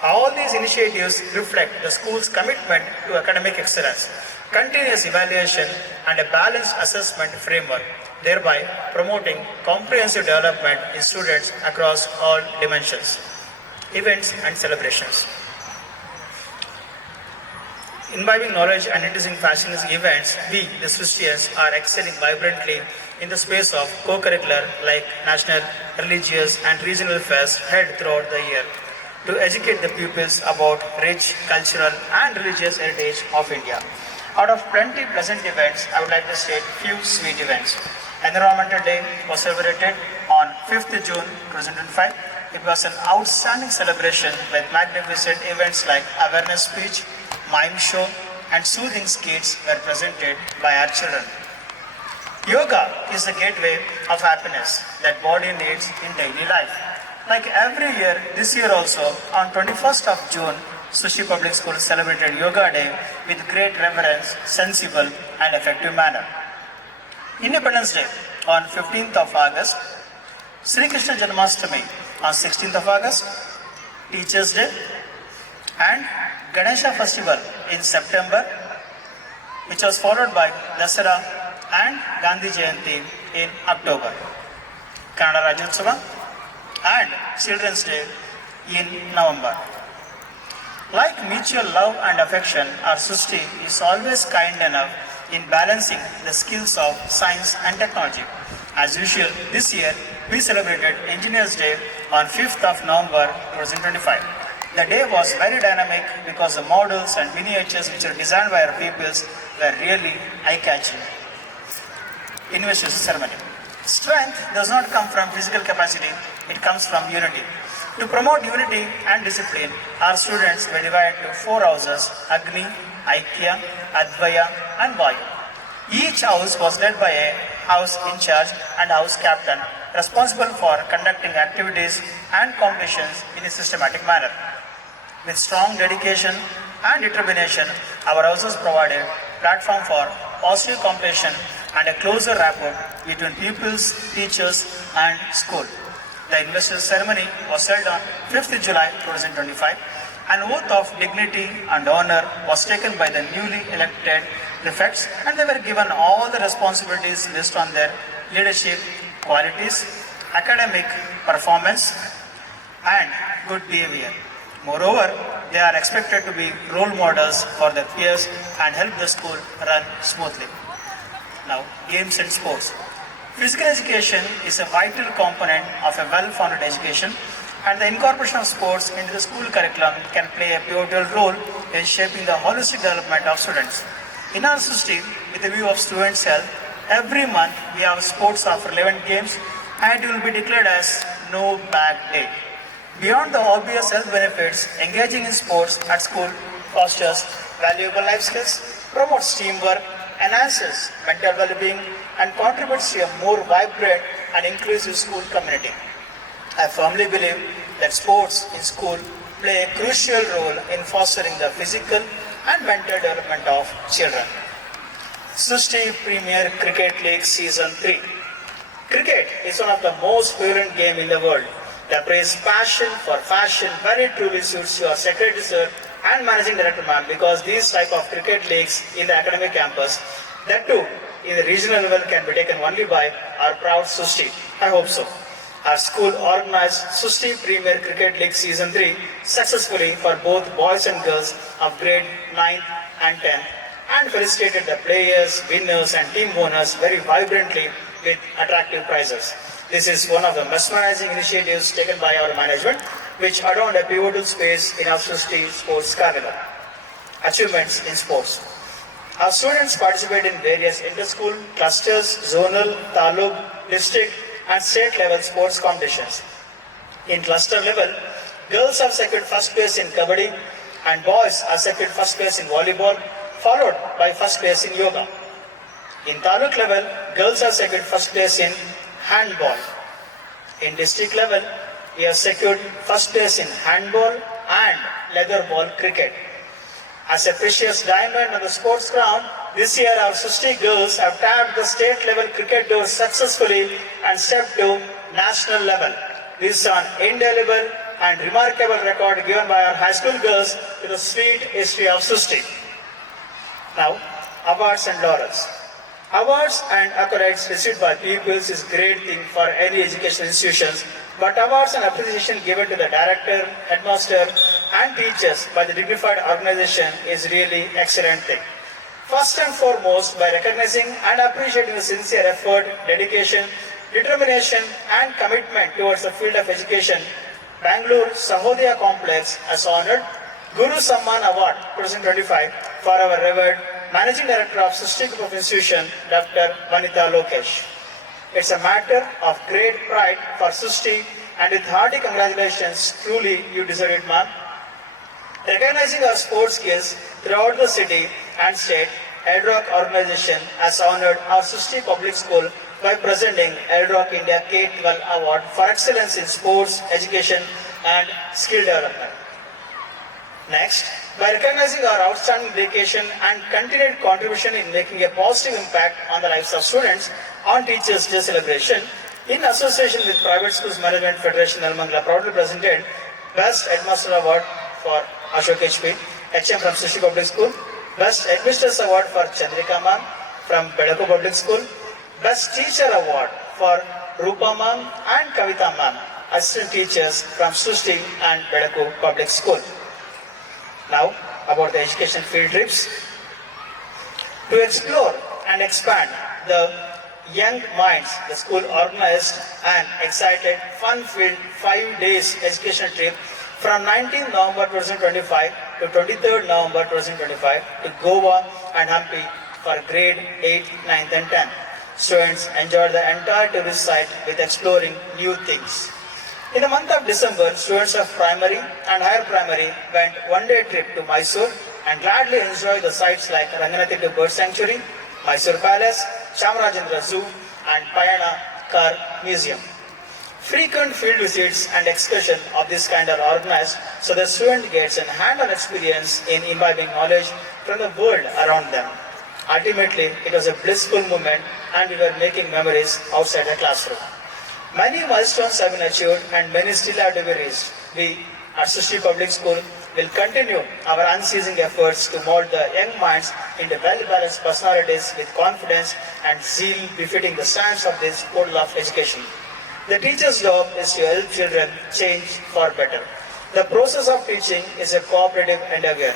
All these initiatives reflect the school's commitment to academic excellence, continuous evaluation, and a balanced assessment framework, thereby promoting comprehensive development in students across all dimensions. Events and celebrations. Imbibing knowledge and introducing fashionable events, we, the Srishtians, are excelling vibrantly in the space of co-curricular like national, religious, and regional fairs held throughout the year to educate the pupils about rich cultural and religious heritage of India. Out of plenty pleasant events, I would like to state few sweet events. Environmental Day was celebrated on 5th June 2005. It was an outstanding celebration with magnificent events like awareness speech, mime show, and soothing skits were presented by our children. Yoga is the gateway of happiness that body needs in daily life. Like every year, this year also, on 21st of June, Sushri Public School celebrated Yoga Day with great reverence, sensible, and effective manner. Independence Day on 15th of August, Sri Krishna Janmashtami on 16th of August, Teachers Day, and Ganesha Festival in September, which was followed by Dasara and Gandhi Jayanti in October, Kannada Rajyotsava, and Children's Day in November. Like mutual love and affection, our Sushti is always kind enough in balancing the skills of science and technology. As usual, this year we celebrated Engineers Day on 5th of November 2025. The day was very dynamic because the models and miniatures which were designed by our pupils were really eye-catching. Initiation ceremony. Strength does not come from physical capacity, it comes from unity. To promote unity and discipline, our students were divided into 4 houses: Agni, Aikya, Advaya, and Vayu. Each house was led by a house in charge and house captain responsible for conducting activities and competitions in a systematic manner. With strong dedication and determination, our houses provided platform for positive competition and a closer rapport between pupils, teachers, and school. The investiture ceremony was held on 5th July 2025. An oath of dignity and honor was taken by the newly elected prefects, and they were given all the responsibilities based on their leadership qualities, academic performance, and good behavior. Moreover, they are expected to be role models for their peers and help the school run smoothly. Now, games and sports. Physical education is a vital component of a well-founded education, and the incorporation of sports into the school curriculum can play a pivotal role in shaping the holistic development of students. In our system, with the view of students' health, every month we have sports of relevant games, and it will be declared as No Bag Day. Beyond the obvious health benefits, engaging in sports at school fosters valuable life skills, promotes teamwork, enhances mental well-being, and contributes to a more vibrant and inclusive school community. I firmly believe that sports in school play a crucial role in fostering the physical and mental development of children. Sushti Premier Cricket League Season 3. Cricket is one of the most violent games in the world. The phrase passion for fashion very truly suits your secretary sir and managing director ma'am, because these type of cricket leagues in the academic campus, that too in the regional level, can be taken only by our proud Sushti. I hope so. Our school organized Sushti Premier Cricket League Season 3 successfully for both boys and girls of grade 9 and 10, and felicitated the players, winners, and team owners very vibrantly with attractive prizes. This is one of the mesmerizing initiatives taken by our management, which adorned a pivotal space in our Sushti Sports Carnival. Achievements in sports. Our students participate in various inter-school, clusters, zonal, taluk, district, and state level sports competitions. In cluster level, girls have secured first place in kabaddi, and boys have secured first place in volleyball, followed by first place in yoga. In taluk level, girls have secured first place in handball. In district level, we have secured first place in handball and leather ball cricket. As a precious diamond on the sports ground, this year our Sushti girls have tapped the state level cricket door successfully and stepped to national level. This is an indelible and remarkable record given by our high school girls to the sweet history of Sushti. Now, awards and laurels. Awards and accolades received by pupils is great thing for any education institutions, but awards and appreciation given to the director, headmaster, and teachers by the dignified organization is really excellent thing. First and foremost, by recognizing and appreciating the sincere effort, dedication, determination, and commitment towards the field of education, Bangalore Sahodaya Complex has honored Guru Samman Award 2025 for our revered Managing Director of Sushti Group of Institution, Dr. Vanitha Lokesh. It's a matter of great pride for Sushti, and with hearty congratulations, truly you deserve it, ma'am. Recognizing our sports skills throughout the city and state, ELROC organization has honored our Sushti Public School by presenting ELROC India K-12 Award for Excellence in Sports, Education, and Skill Development. Next, by recognizing our outstanding dedication and continued contribution in making a positive impact on the lives of students on Teachers' Day celebration, in association with Private Schools Management Federation, Nelamangala proudly presented Best Headmaster Award for Ashok HP, HM from Sushti Public School, Best Headmistress Award for Chandrika Ma'am from Bedako Public School, Best Teacher Award for Rupa Ma'am and Kavita Ma'am, assistant teachers from Sushti and Bedako Public School. Now, about the education field trips. To explore and expand the young minds, the school organized an excited, fun-filled 5 days educational trip from 19 November 2025 to 23rd November 2025 to Goa and Hampi for grade 8, 9th and 10th. Students enjoyed the entire tourist site with exploring new things. In the month of December, students of primary and higher primary went one-day trip to Mysore and gladly enjoyed the sites like Ranganathitu Bird Sanctuary, Mysore Palace, Chamarajendra Zoo and Payana Car Museum. Frequent field visits and excursions of this kind are organized so the student gets an hand-on experience in imbibing knowledge from the world around them. Ultimately, it was a blissful moment and we were making memories outside the classroom. Many milestones have been achieved and many still have to be reached. We at Srishti Public School will continue our unceasing efforts to mold the young minds into well-balanced personalities with confidence and zeal befitting the standards of this model of education. The teacher's job is to help children change for better. The process of teaching is a cooperative endeavor.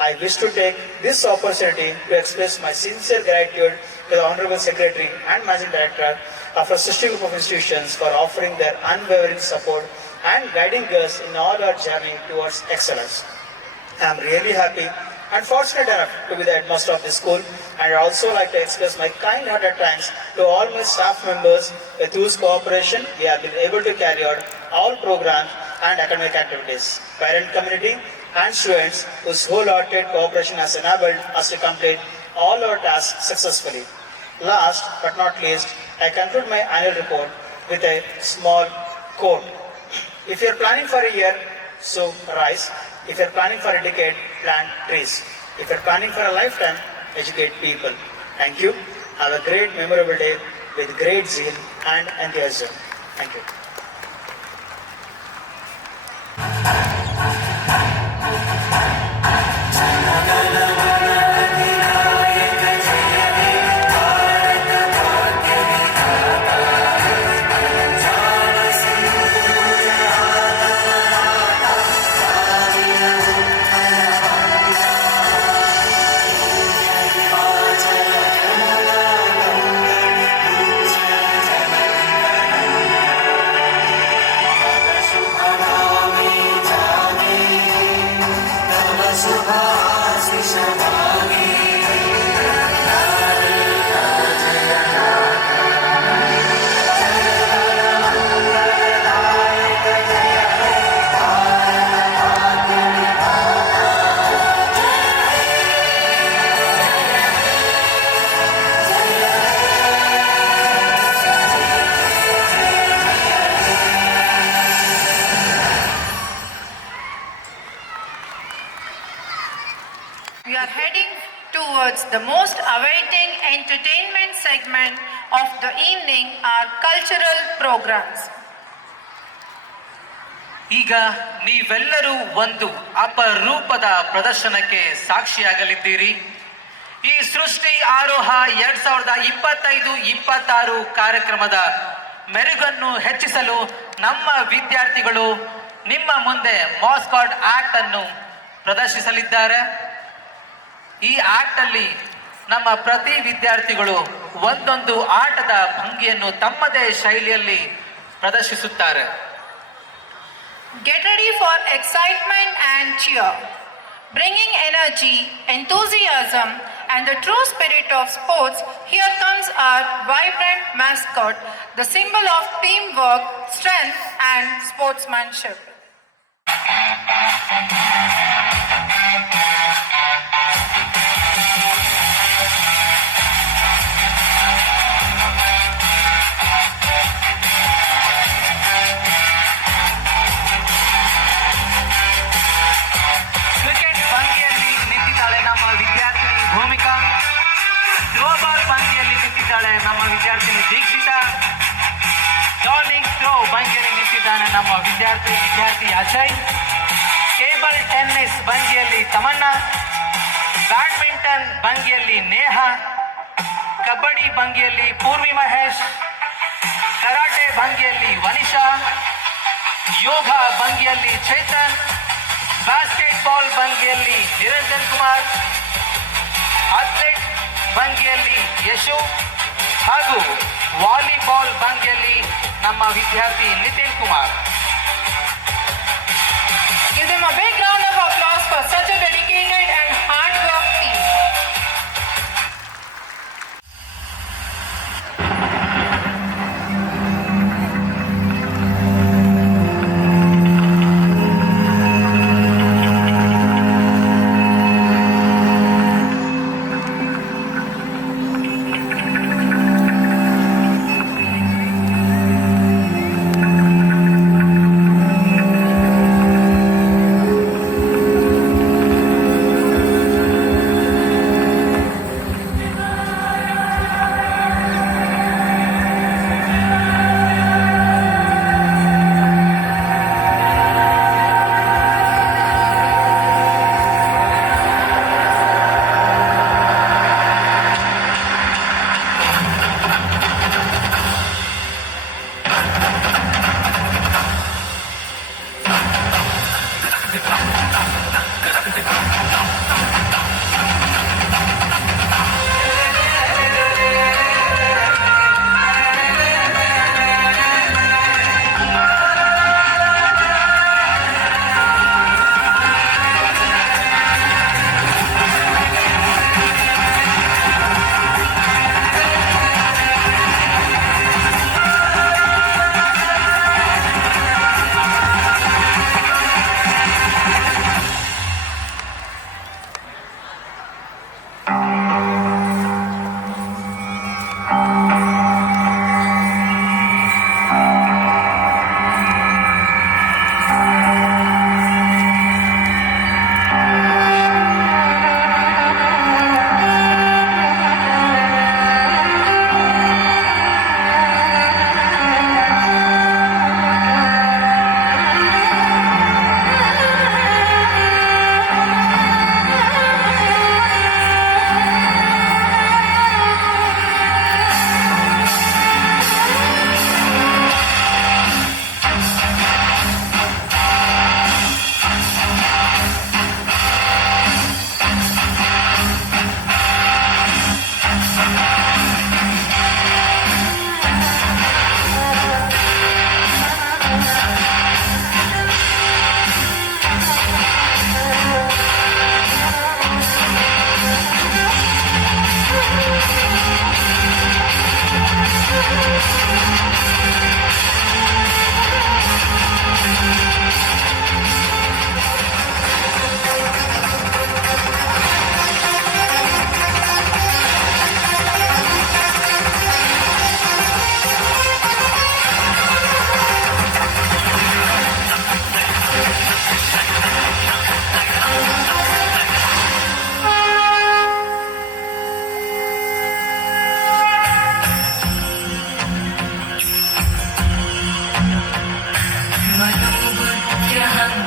I wish to take this opportunity to express my sincere gratitude to the Honorable Secretary and Managing Director of our Srishti Group of Institutions for offering their unwavering support and guiding us in all our journey towards excellence. I am really happy and fortunate enough to be the headmaster of this school, and I also like to express my kind-hearted thanks to all my staff members with whose cooperation we have been able to carry out all programs and academic activities, parent community and students whose wholehearted cooperation has enabled us to complete all our tasks successfully. Last but not least, I conclude my annual report with a small quote. If you are planning for a year, sow rice. If you are planning for a decade, plant trees. If you are planning for a lifetime, educate people. Thank you. Have a great memorable day with great zeal and enthusiasm. Thank you. We are heading towards the most awaiting entertainment segment of the evening, our cultural programs. ಈಗ ನೀವೆಲ್ಲರೂ ಒಂದು ಅಪರೂಪದ ಪ್ರದರ್ಶನಕ್ಕೆ ಸಾಕ್ಷಿಯಾಗಲಿದ್ದೀರಿ. ಈ ಸೃಷ್ಟಿ ಆರೋಹ 2025-26 ಕಾರ್ಯಕ್ರಮದ ಮೆರುಗನ್ನು ಹೆಚ್ಚಿಸಲು ನಮ್ಮ ವಿದ್ಯಾರ್ಥಿಗಳು ನಿಮ್ಮ ಮುಂದೆ ಮಾಸ್ಕಾಟ್ ಆಕ್ಟ್ ಅನ್ನು ಪ್ರದರ್ಶಿಸಲಿದ್ದಾರೆ. ಈ ಆಕ್ಟ್ ಅಲ್ಲಿ ನಮ್ಮ ಪ್ರತಿ ವಿದ್ಯಾರ್ಥಿಗಳು ಒಂದೊಂದು ಆಟದ ಭಂಗಿಯನ್ನು ತಮ್ಮದೇ ಶೈಲಿಯಲ್ಲಿ ಪ್ರದರ್ಶಿಸುತ್ತಾರೆ. Get ready for excitement and cheer. Bringing energy, enthusiasm, and the true spirit of sports, here comes our vibrant mascot, the symbol of teamwork, strength, and sportsmanship. ನಮ್ಮ ವಿದ್ಯಾರ್ಥಿನಿ ದೀಕ್ಷಿತಾ. ಜಾಲಿಂಗ್ ಥ್ರೋ ಭಂಗಿಯಲ್ಲಿ ನಿಂತಿದ್ದಾನೆ ನಮ್ಮ ವಿದ್ಯಾರ್ಥಿ ಅಜಯ್. ಟೇಬಲ್ ಟೆನ್ನಿಸ್ ಭಂಗಿಯಲ್ಲಿ ತಮನ್ನಾ. ಬ್ಯಾಡ್ಮಿಂಟನ್ ಭಂಗಿಯಲ್ಲಿ ನೇಹ. ಕಬಡ್ಡಿ ಭಂಗಿಯಲ್ಲಿ Purvi Mahesh. Karate ಭಂಗಿಯಲ್ಲಿ Vanisha. Yoga ಭಂಗಿಯಲ್ಲಿ ಚೇತನ್. ಬಾಸ್ಕೆಟ್ಬಾಲ್ ಭಂಗಿಯಲ್ಲಿ ನಿರಂಜನ್ ಕುಮಾರ್. ಅಥ್ಲೆಟ್ ಭಂಗಿಯಲ್ಲಿ ಯಶು ಹಾಗೂ ವಾಲಿಬಾಲ್ ಭಂಗಿಯಲ್ಲಿ ನಮ್ಮ ವಿದ್ಯಾರ್ಥಿ Nitin Kumar. Give them a big round of applause for such a dedicated and hard work team.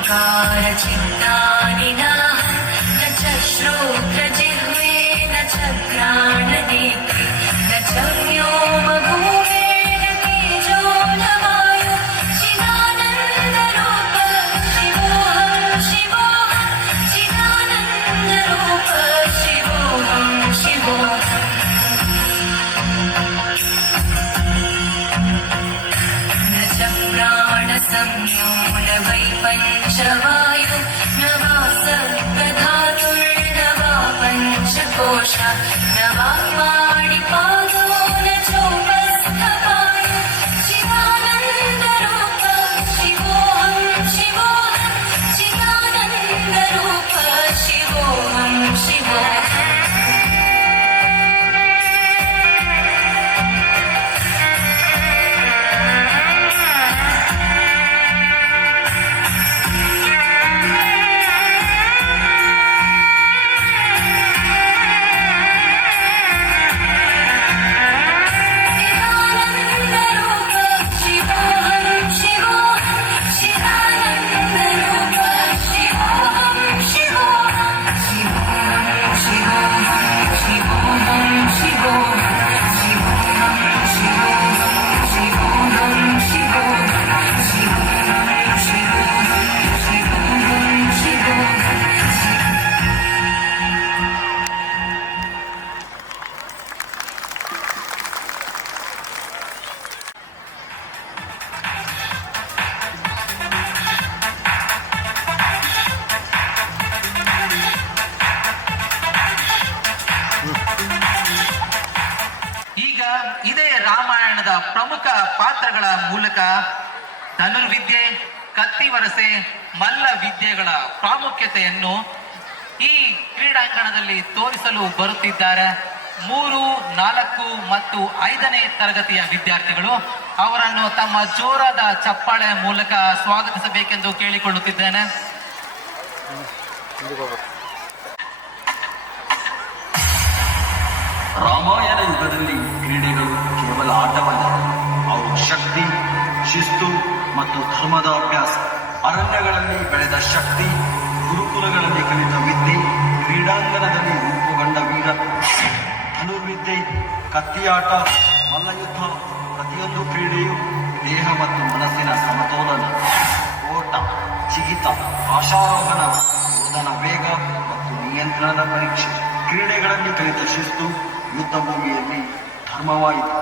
ओङ्कारचिन्तानि न च श्रोत्रजिह्वे न च घ्राणनेत्रे न च व्योमभूमेन तेजो न वायु चिदानन्दरूप शिवोऽहं शिवोऽहं चिदानन्दरूप शिवोऽहं शिवोऽहम् न च प्राणसंज्ञो न वै पञ्चवायु न वा सप्तधातुर्न वा पञ्चकोशा न वा पाणिपादो न चोपस्थपाणि चिदानन्दरूप शिवोऽहं शिवोऽहं चिदानन्दरूप शिवोऽहं शिवोऽहम् ಈಗ ಇದೇ ರಾಮಾಯಣದ ಪ್ರಮುಖ ಪಾತ್ರಗಳ ಮೂಲಕ ಧನುರ್ವಿದ್ಯೆ, ಕತ್ತಿವರಸೆ, ಮಲ್ಲ ವಿದ್ಯೆಗಳ ಪ್ರಾಮುಖ್ಯತೆಯನ್ನು ಈ ಕ್ರೀಡಾಂಗಣದಲ್ಲಿ ತೋರಿಸಲು ಬರುತ್ತಿದ್ದಾರೆ 3, 4 ಮತ್ತು 5ನೇ ತರಗತಿಯ ವಿದ್ಯಾರ್ಥಿಗಳು. ಅವರನ್ನು ತಮ್ಮ ಜೋರಾದ ಚಪ್ಪಾಳೆ ಮೂಲಕ ಸ್ವಾಗತಿಸಬೇಕೆಂದು ಕೇಳಿಕೊಳ್ಳುತ್ತಿದ್ದೇನೆ. ರಾಮಾಯಣ ಯುಗದಲ್ಲಿ ಕ್ರೀಡೆಗಳು ಕೇವಲ ಆಟವಲ್ಲ, ಅವು ಶಕ್ತಿ, ಶಿಸ್ತು ಮತ್ತು ಧರ್ಮದ ಅಭ್ಯಾಸ. ಅರಣ್ಯಗಳಲ್ಲಿ ಬೆಳೆದ ಶಕ್ತಿ, ಗುರುಕುಲಗಳಲ್ಲಿ ಕಲಿತ ವಿದ್ಯೆ, ಕ್ರೀಡಾಂಗಣದಲ್ಲಿ ರೂಪುಗೊಂಡ ವೀರತ್ವ. ಧನುರ್ವಿದ್ಯೆ, ಕತ್ತಿಯಾಟ, ಮಲ್ಲಯುದ್ಧ, ಪ್ರತಿಯೊಂದು ಕ್ರೀಡೆಯು ದೇಹ ಮತ್ತು ಮನಸ್ಸಿನ ಸಮತೋಲನ. ಓಟ, ಜಿಗಿತ, ಆಶಾರೋಹಣ, ಓದನ ವೇಗ ಮತ್ತು ನಿಯಂತ್ರಣದ ಪರೀಕ್ಷೆ. ಕ್ರೀಡೆಗಳಲ್ಲಿ ಕಲಿತ ಶಿಸ್ತು ಯುದ್ಧ ಭೂಮಿಯಲ್ಲಿ ಧರ್ಮವಾಯಿತು.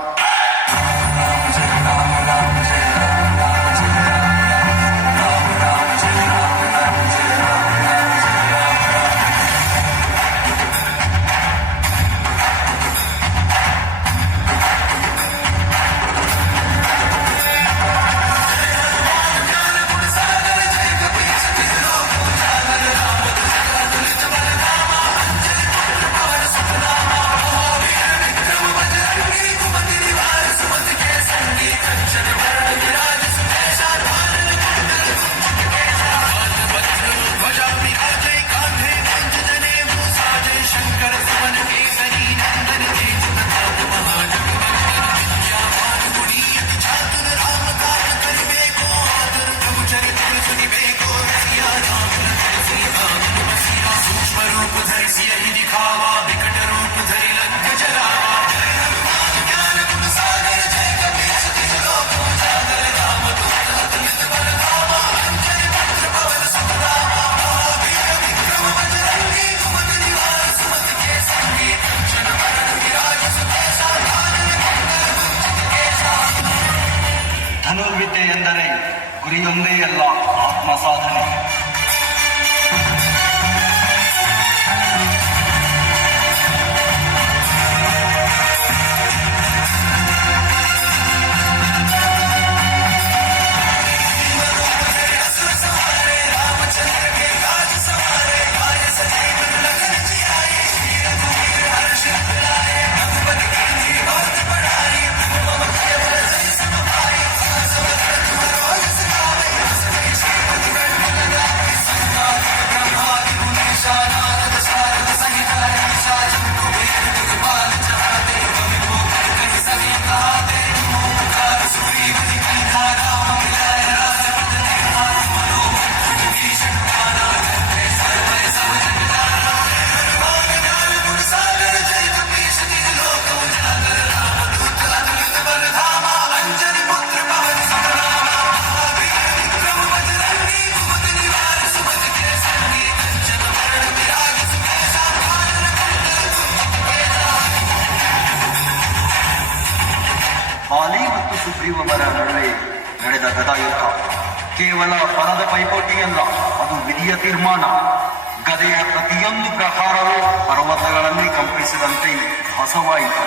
ಧನುರ್ವಿದ್ಯೆ ಎಂದರೆ ಗುರಿಯೊಂದೇ ಅಲ್ಲ, ಆತ್ಮ ಸಾಧನೆ. ಸುಗ್ರೀವರ ನಡುವೆ ನಡೆದ ಗದಾಯುದ್ಧ ಕೇವಲ ಬಲದ ಪೈಪೋಟಿಯಲ್ಲ, ಅದು ವಿಧಿಯ ತೀರ್ಮಾನ. ಗದೆಯ ಪ್ರತಿಯೊಂದು ಪ್ರಹಾರವೂ ಪರ್ವತಗಳನ್ನೇ ಕಂಪಿಸಿದಂತೆ ಹೊಸವಾಯಿತು.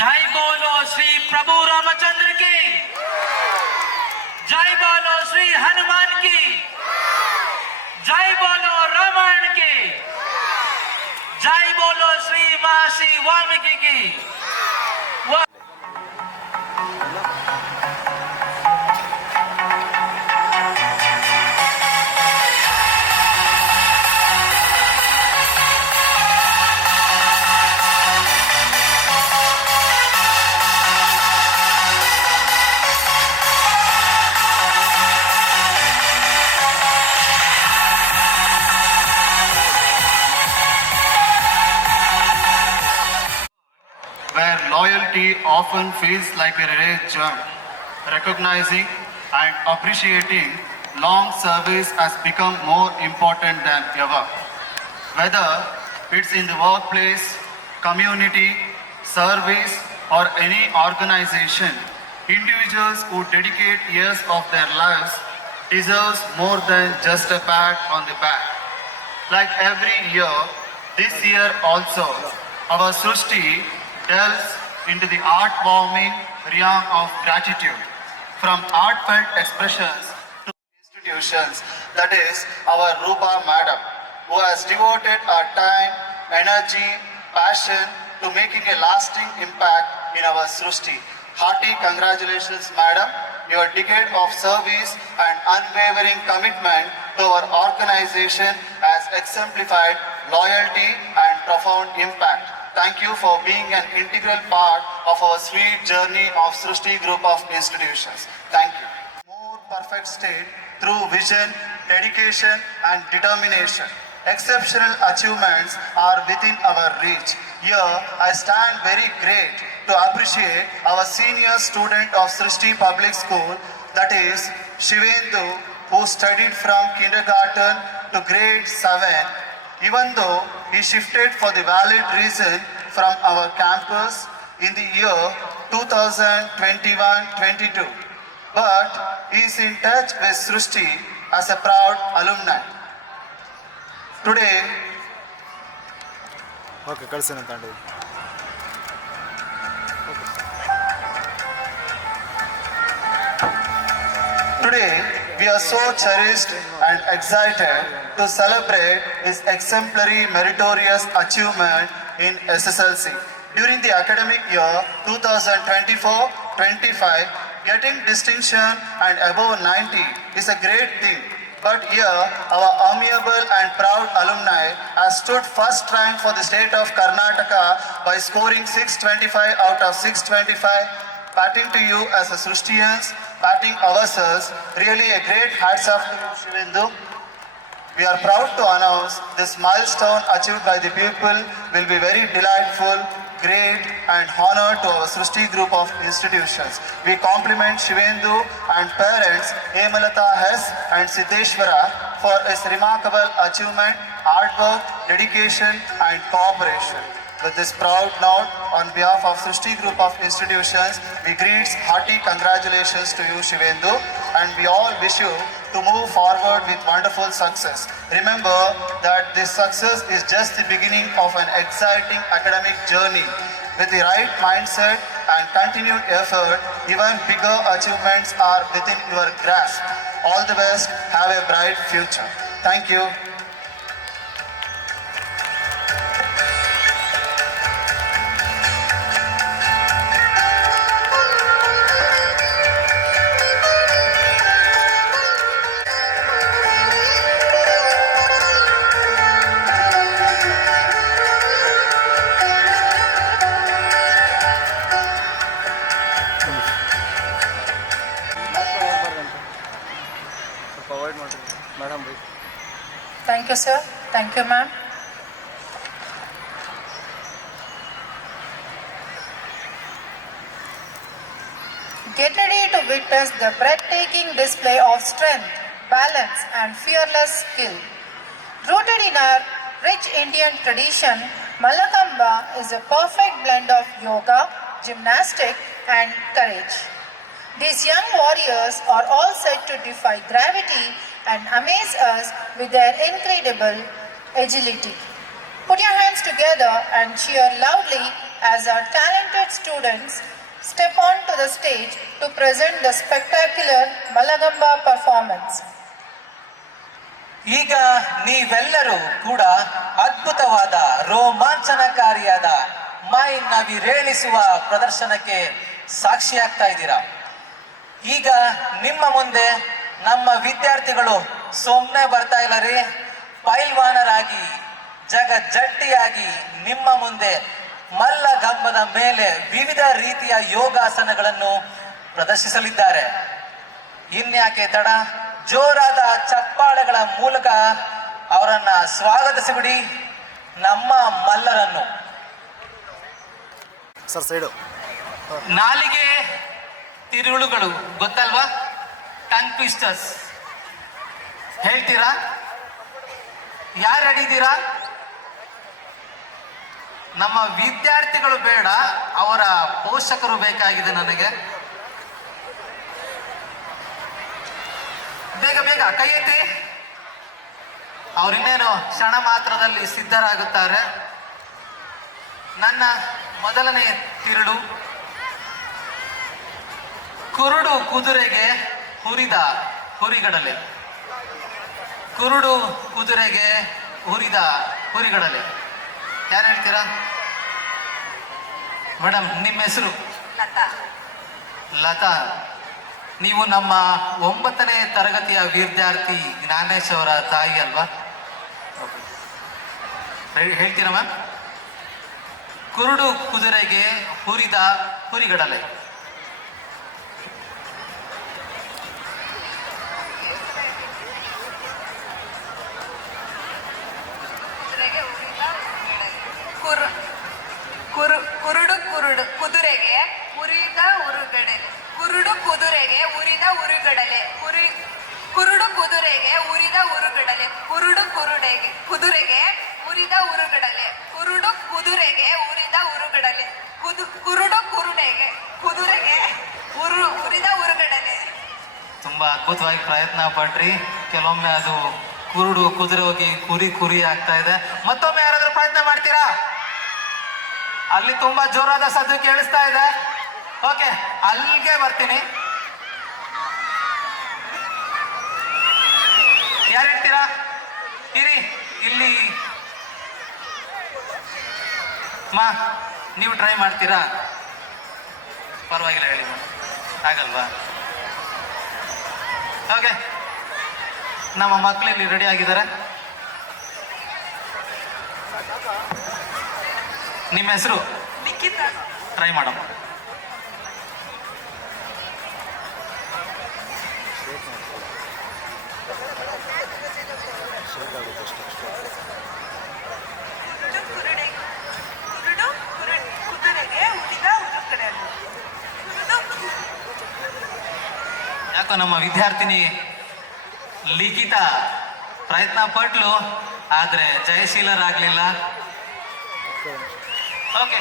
जय बोलो श्री प्रभु रामचंद्र की, जय बोलो श्री हनुमान की, जय बोलो रामायण की, जय बोलो श्री महर्षि वाल्मीकि की। where loyalty often feels like a rare gem. Recognizing and appreciating long service has become more important than ever. Whether it's in the workplace, community, service, or any organization, individuals who dedicate years of their lives deserves more than just a pat on the back. Like every year, This year also, our Srushti delves into the art-warming realm of gratitude. From heartfelt expressions to institutions, that is our Rupa Madam, who has devoted her time, energy, passion to making a lasting impact in our Srushti. Hearty congratulations, Madam. Your decade of service and unwavering commitment to our organization has exemplified loyalty and profound impact. Thank you for being an integral part of our sweet journey of Srushti Group of Institutions. Thank you. More perfect state through vision, dedication and determination. Exceptional achievements are within our reach. Here, I stand very great to appreciate our senior student of Srushti Public School, that is Shivendu, who studied from kindergarten to grade 7, even though he shifted for the valid reason from our campus in the year 2021-22. But he is in touch with Srushti as a proud alumni. Today, okay ಕಳ್ಸೇನೆ ತಾಂಡಿ Today, we are so cherished and excited to celebrate his exemplary meritorious achievement in SSLC. During the academic year 2024-25, getting distinction and above 90 is a great thing. But here, our amiable and proud alumni has stood first rank for the state of Karnataka by scoring 625 out of 625. Patting to you as a Srushtians, patting ourselves, really a great hats off to you, Shivendu. We are proud to announce this milestone achieved by the people will be very delightful, great and honored to our Srushti Group of Institutions. We compliment Shivendu and parents Hemalata S and Siddheshwara for his remarkable achievement, hard work, dedication and cooperation. With this proud note, on behalf of Srushti Group of Institutions, we greet hearty congratulations to you, Shivendu, and we all wish you to move forward with wonderful success. Remember that this success is just the beginning of an exciting academic journey. With the right mindset and continued effort, even bigger achievements are within your grasp. All the best. Have a bright future. Thank you. Avoid ಮಾಡಿರಿ madam ರೀ Thank you, sir. Thank you, ma'am. Get ready to witness the breathtaking display of strength, balance, and fearless skill. Rooted in our rich Indian tradition, Mallakamba is a perfect blend of yoga, gymnastics, and courage. These young warriors are all set to defy gravity and amaze us with their incredible agility. Put your hands together and cheer loudly as our talented students step onto the stage to present the spectacular Mallakamba performance. ಈಗ ನೀವೆಲ್ಲರೂ ಕೂಡ ಅದ್ಭುತವಾದ ರೋಮಾಂಚನಕಾರಿಯಾದ ಮೈ ನವಿರೇಳಿಸುವ ಪ್ರದರ್ಶನಕ್ಕೆ ಸಾಕ್ಷಿಯಾಗ್ತಾ ಇದ್ದೀರಾ. ಈಗ ನಿಮ್ಮ ಮುಂದೆ ನಮ್ಮ ವಿದ್ಯಾರ್ಥಿಗಳು ಸುಮ್ಮನೆ ಬರ್ತಾ ಇಲ್ಲ ರೀ, ಪೈಲ್ವಾನರಾಗಿ ಜಗಜ್ಜಟ್ಟಿಯಾಗಿ ನಿಮ್ಮ ಮುಂದೆ ಮಲ್ಲಗಂಬದ ಮೇಲೆ ವಿವಿಧ ರೀತಿಯ ಯೋಗಾಸನಗಳನ್ನು ಪ್ರದರ್ಶಿಸಲಿದ್ದಾರೆ. ಇನ್ಯಾಕೆ ತಡ, ಜೋರಾದ ಚಪ್ಪಾಳೆಗಳ ಮೂಲಕ ಅವರನ್ನ ಸ್ವಾಗತಿಸಿಬಿಡಿ ನಮ್ಮ ಮಲ್ಲರನ್ನು. Sir side. ನಾಲಿಗೆ ತಿರುಳುಗಳು ಗೊತ್ತಲ್ವಾ, ಟಂಗ್ ಟ್ವಿಸ್ಟರ್ಸ್ ಹೇಳ್ತೀರಾ? ಯಾರು ಅಡಿದ್ದೀರಾ? ನಮ್ಮ ವಿದ್ಯಾರ್ಥಿಗಳು ಬೇಡ, ಅವರ ಪೋಷಕರು ಬೇಕಾಗಿದೆ ನನಗೆ. ಬೇಗ ಬೇಗ ಕೈ ಎತ್ತಿ. ಅವರಿನ್ನೇನು ಕ್ಷಣ ಮಾತ್ರದಲ್ಲಿ ಸಿದ್ಧರಾಗುತ್ತಾರೆ. ನನ್ನ ಮೊದಲನೇ ತಿರುಳು, ಕುರುಡು ಕುದುರೆಗೆ ಹುರಿದ ಹುರಿಗಡಲೆ. ಕುರುಡು ಕುದುರೆಗೆ ಹುರಿದ ಹುರಿಗಡಲೆ. ಯಾರು ಹೇಳ್ತೀರಾ? ಮೇಡಮ್, ನಿಮ್ಮ ಹೆಸರು? ಲತಾ. ನೀವು ನಮ್ಮ 9ನೇ ತರಗತಿಯ ವಿದ್ಯಾರ್ಥಿ ಜ್ಞಾನೇಶ್ ಅವರ ತಾಯಿ ಅಲ್ವಾ? ಹೇಳ್ತೀರಾ ಮ್ಯಾಮ್? ಕುರುಡು ಕುದುರೆಗೆ ಹುರಿದ ಹುರಿಗಡಲೆ. ಕುರುಡು ಕುದುರೆಗೆ ಉರಿದ ಉರುಗಡಲೆ. ಕುರುಡು ಕುದುರೆಗೆ ಉರಿದ ಉರುಗಡಲೆ. ಕುರುಡು ಕುದುರೆಗೆ ಉರಿದ ಉರುಗಡಲೆ. ಕುರುಡು ಕುದುರೆಗೆ ಉರಿದ ಉರುಗಡಲೆ. ಕುರುಡು ಕುದುರೆಗೆ ಉರಿದ ಉರುಗಡಲೆ. ಕುರುಡು ಕುದುರೆಗೆ ಉರಿದ ಉರುಗಡಲೆ. ತುಂಬಾ ಅದ್ಭುತವಾಗಿ ಪ್ರಯತ್ನ ಪಟ್ರಿ. ಕೆಲವೊಮ್ಮೆ ಅದು ಕುರುಡು ಕುದುರೆ ಹೋಗಿ ಕುರಿ ಆಗ್ತಾ ಇದೆ. ಮತ್ತೊಮ್ಮೆ ಯಾರಾದ್ರೂ ಪ್ರಯತ್ನ ಮಾಡ್ತೀರಾ? ಅಲ್ಲಿ ತುಂಬಾ ಜೋರಾದ ಸದ್ದು ಕೇಳಿಸ್ತಾ ಇದೆ. ಓಕೆ, ಅಲ್ಲಿಗೆ ಬರ್ತೀನಿ. ಯಾರು ಹೇಳ್ತೀರಾ? ಇರಿ ಇಲ್ಲಿ. ನೀವು ಟ್ರೈ ಮಾಡ್ತೀರಾ? ಪರವಾಗಿಲ್ಲ, ಹೇಳಿ. ಆಗಲ್ವಾ? ಓಕೆ, ನಮ್ಮ ಮಕ್ಕಳು ಇಲ್ಲಿ ರೆಡಿ ಆಗಿದ್ದಾರೆ. ನಿಮ್ಮ ಹೆಸರು? ಲಿಖಿತ. ಟ್ರೈ ಮಾಡಮ್ಮ. ಕುದುರೆಗೆ ಉರಿದ ಉರುಗಡಲೆ. ಯಾಕೋ ನಮ್ಮ ವಿದ್ಯಾರ್ಥಿನಿ ಲಿಖಿತ ಪ್ರಯತ್ನ ಪಟ್ಲು, ಆದ್ರೆ ಜಯಶೀಲರಾಗ್ಲಿಲ್ಲ. ಓಕೆ,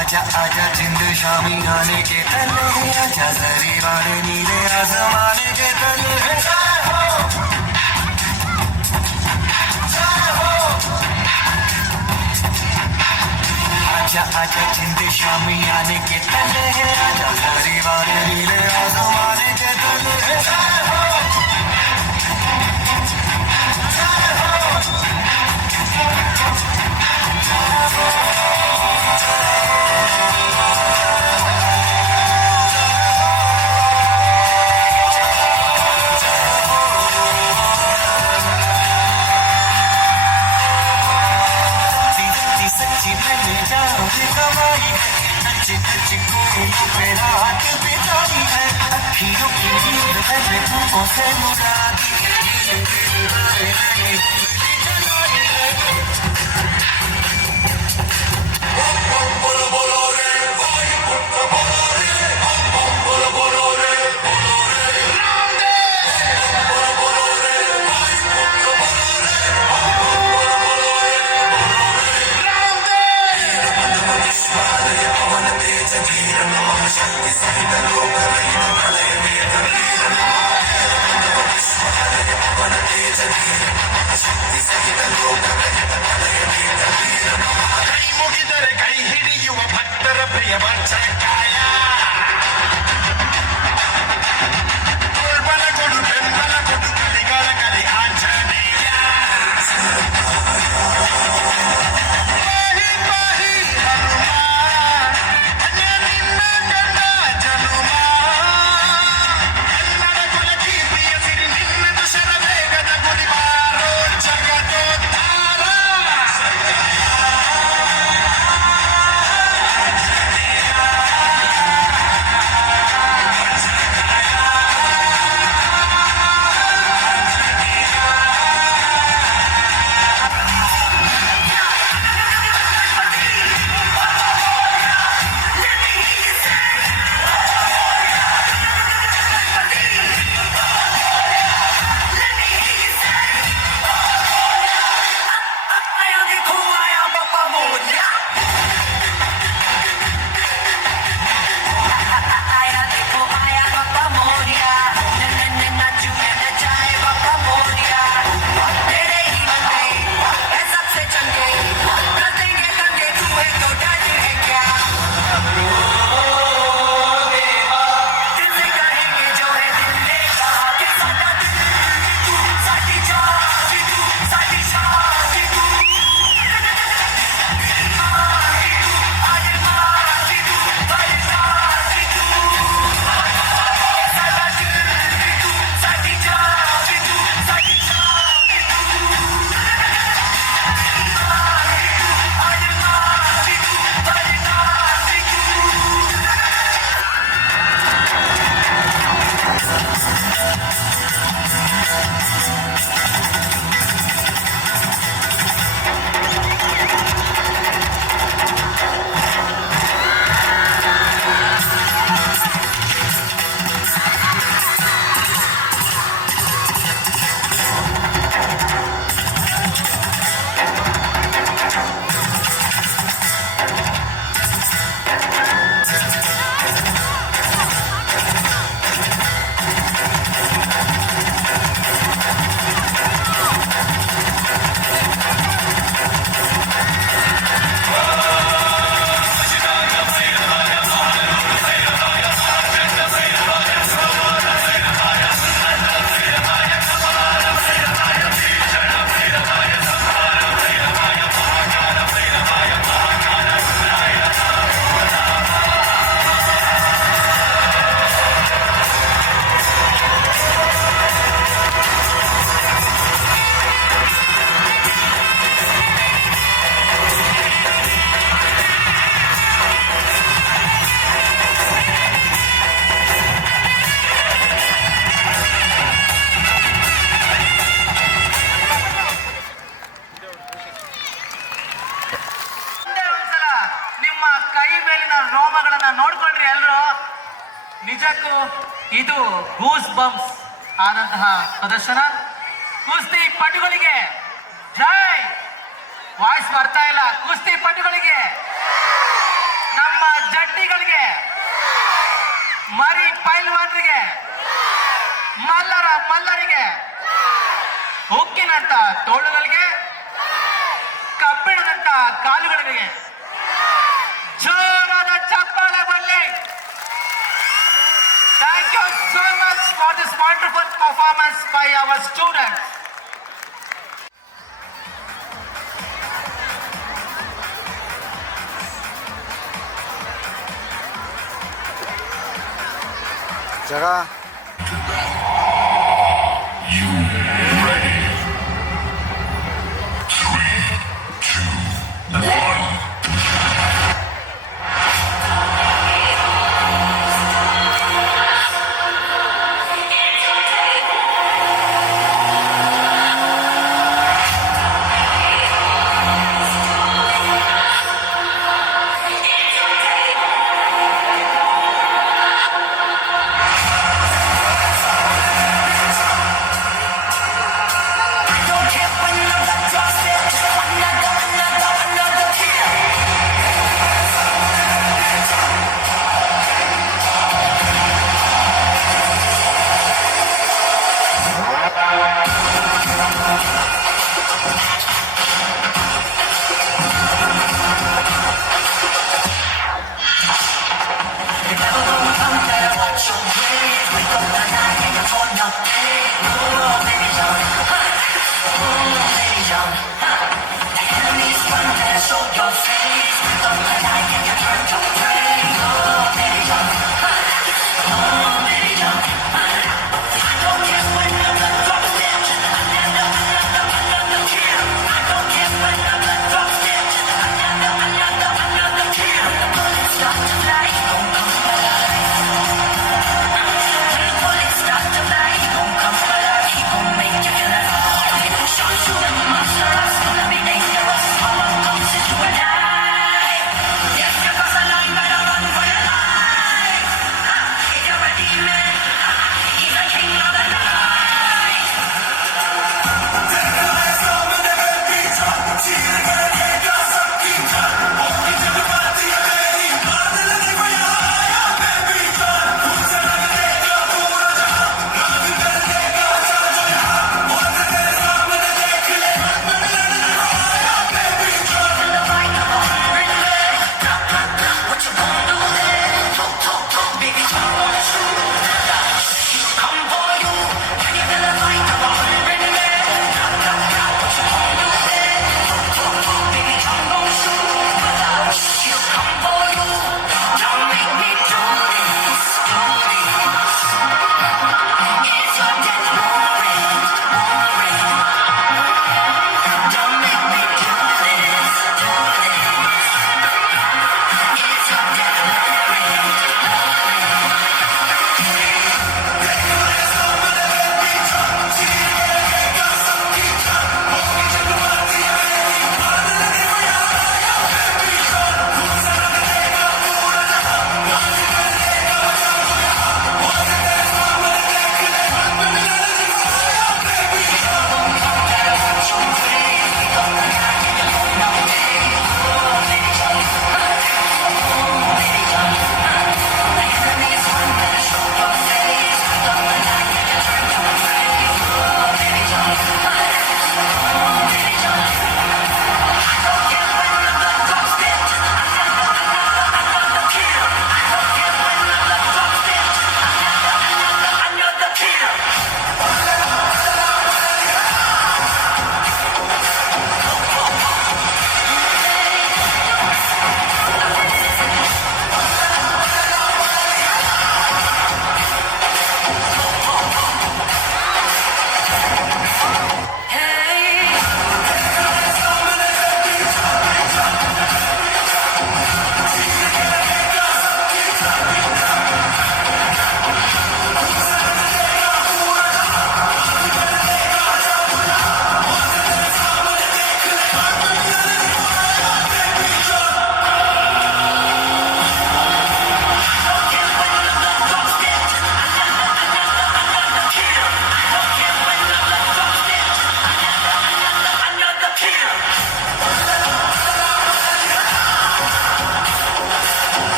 आजा आजा जिंद शामी आने के तले है, आजा जरी वाले नीले आसमाने के तले है। आजा आजा जिंद शामी आने के तले है, आजा जरी वाले नीले आसमाने के तले है। सच्ची मैंने जान कमाई है, नच्चे नच्चे कोयलों पे रात बिताई है, अखियों की नींद मैंने फूकों से उड़ा दी ಕೈ ಹಿಡಿಯುವ ಭಕ್ತರ ಪ್ರಿಯ ಕಾಯ ಬಲ ಕೊಡು ಬೆಂಬಲ ಕೊಡು ಕಲಿಗಳ ಕಲಿ ಆಂಜನೇಯ ಪಾಹಿ ಪಾಹಿ ಹನುಮ ನಿನ್ನ ಕಂಡ ಜನುಮ ಕನ್ನಡ ಕುಲ ಕೀರ್ತಿಯ ಸಿರಿ ನಿನ್ನದು ಶರವೇಗದ ಗುರಿ ಬಾರೋ ಜಗದೋದ್ಧಾರ ನಿಜಕ್ಕೂ ಇದು ಗೂಸ್ ಬಂಪ್ಸ್ ಆದಂತಹ ಪ್ರದರ್ಶನ. ಕುಸ್ತಿ ಪಟುಗಳಿಗೆ ಜೈ. ವಾಯ್ಸ್ ಬರ್ತಾ ಇಲ್ಲ. ಕುಸ್ತಿ ಪಟುಗಳಿಗೆ, ನಮ್ಮ ಜಟ್ಟಿಗಳಿಗೆ, ಮರಿ ಪೈಲ್ವಾನ್ರಿಗೆ, ಮಲ್ಲರಿಗೆ, ಉಕ್ಕಿನಂತ ತೋಳುಗಳಿಗೆ, ಕಬ್ಬಿಣದಂತ ಕಾಲುಗಳಿಗೆ ಜೋರಾದ ಚಪ್ಪಾಳೆ ಬರಲಿ. Thank you so much for this wonderful performance by our students. ಜಾಗ Don't care when I'm not just there. Another kill.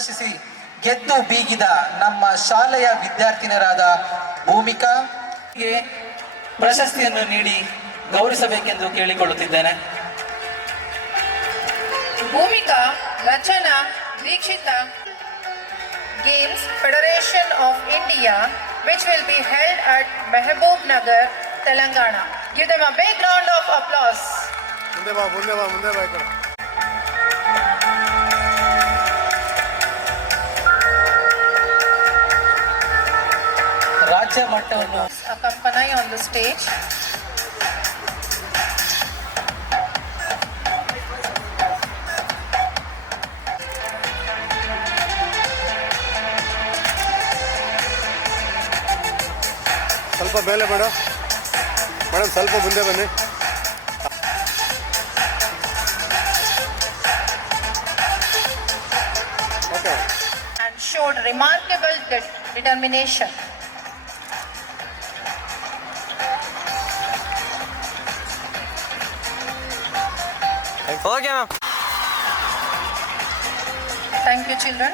ಪ್ರದರ್ಶಿಸಿ ಗೆದ್ದು ಬೀಗಿದ ನಮ್ಮ ಶಾಲೆಯ ವಿದ್ಯಾರ್ಥಿನಿಯರಾದ ಭೂಮಿಕಾಗೆ ಪ್ರಶಸ್ತಿಯನ್ನು ನೀಡಿ ಗೌರವಿಸಬೇಕೆಂದು ಕೇಳಿಕೊಳ್ಳುತ್ತಿದ್ದೇನೆ. Bhumika Rachana Dikshita Games Federation of India, which will be held at Mehboob Nagar, Telangana. Give them a big round of applause. ಮುಂದೆ ಬಾ ಈ ಕಡೆ. ರಾಜ್ಯ ಮಟ್ಟವನ್ನು Accompany on the stage. ಸ್ವಲ್ಪ ಮೇಲೆ ಮೇಡಮ್ ಸ್ವಲ್ಪ ಮುಂದೆ ಬನ್ನಿ. Okay. And showed remarkable determination. Okay ma'am. Thank you, children.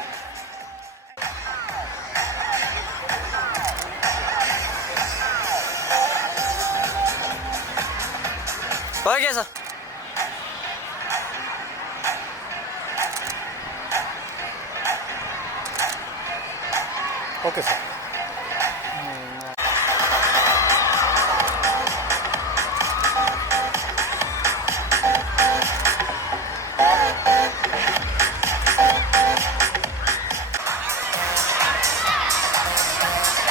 Okay sir. Okay sir.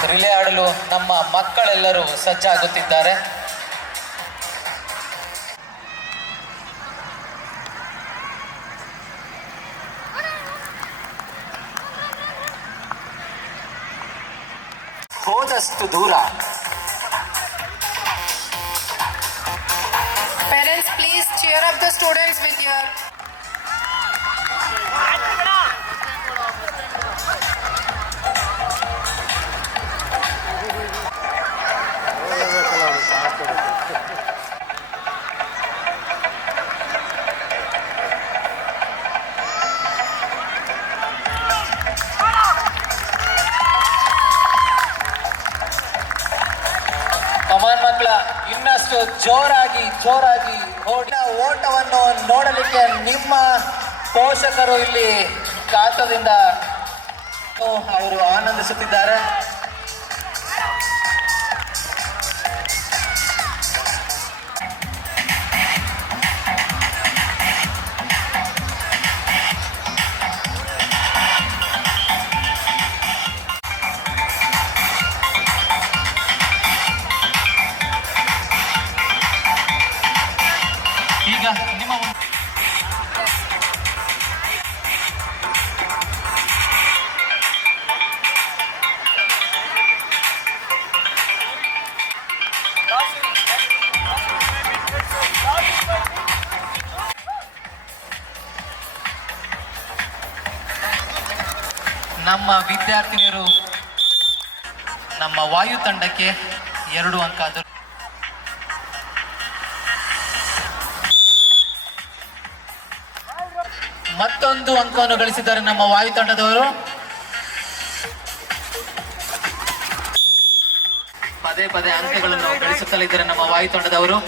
Relay ಆಡಲು ನಮ್ಮ ಮಕ್ಕಳೆಲ್ಲರೂ ಸಜ್ಜಾಗುತ್ತಿದ್ದಾರೆ. ಹೋದಷ್ಟು ದೂರ. Parents, please cheer up the students with your ಕಮಾನ್ ಮಕ್ಕಳ, ಇನ್ನಷ್ಟು ಜೋರಾಗಿ ಓಟವನ್ನು ನೋಡಲಿಕ್ಕೆ ನಿಮ್ಮ ಪೋಷಕರು ಇಲ್ಲಿ ಕಾತದಿಂದ ಅವರು ಆನಂದಿಸುತ್ತಿದ್ದಾರೆ. ಈಗ ನಿಮ್ಮ ನಮ್ಮ ವಿದ್ಯಾರ್ಥಿನಿಯರು ನಮ್ಮ ವಾಯು ತಂಡಕ್ಕೆ 2 ಅಂಕ, ಮತ್ತೊಂದು ಅಂಕವನ್ನು ಗಳಿಸಿದ್ದಾರೆ ನಮ್ಮ ವಾಯು ತಂಡದವರು. ಪದೇ ಪದೇ ಅಂಕಗಳನ್ನು ಗಳಿಸುತ್ತಲಿದ್ದಾರೆ ನಮ್ಮ ವಾಯು ತಂಡದವರು.